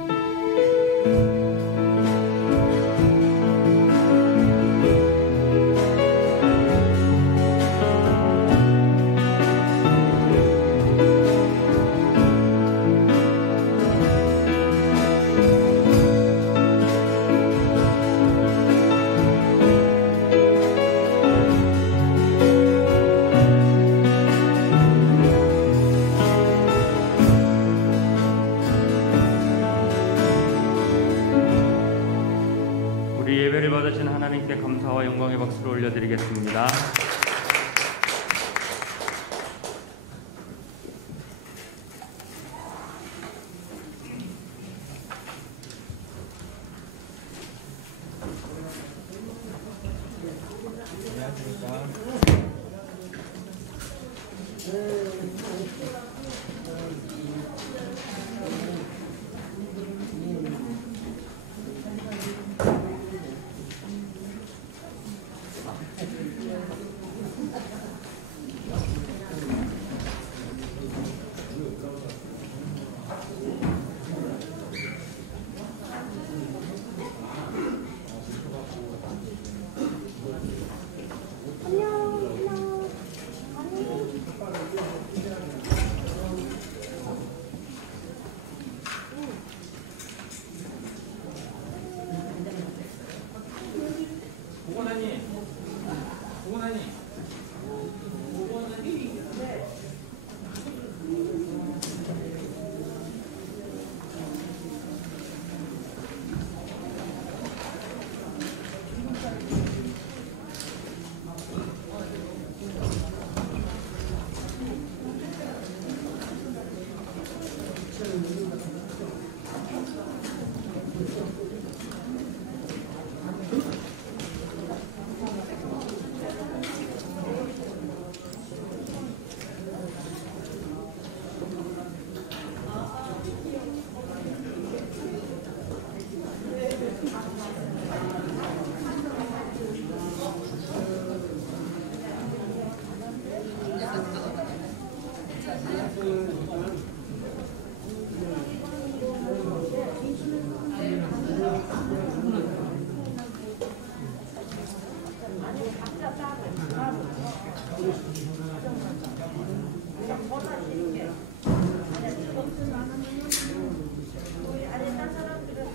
예배를 받으신 하나님께 감사와 영광의 박수를 올려드리겠습니다. 우리 안에 딴 사람들은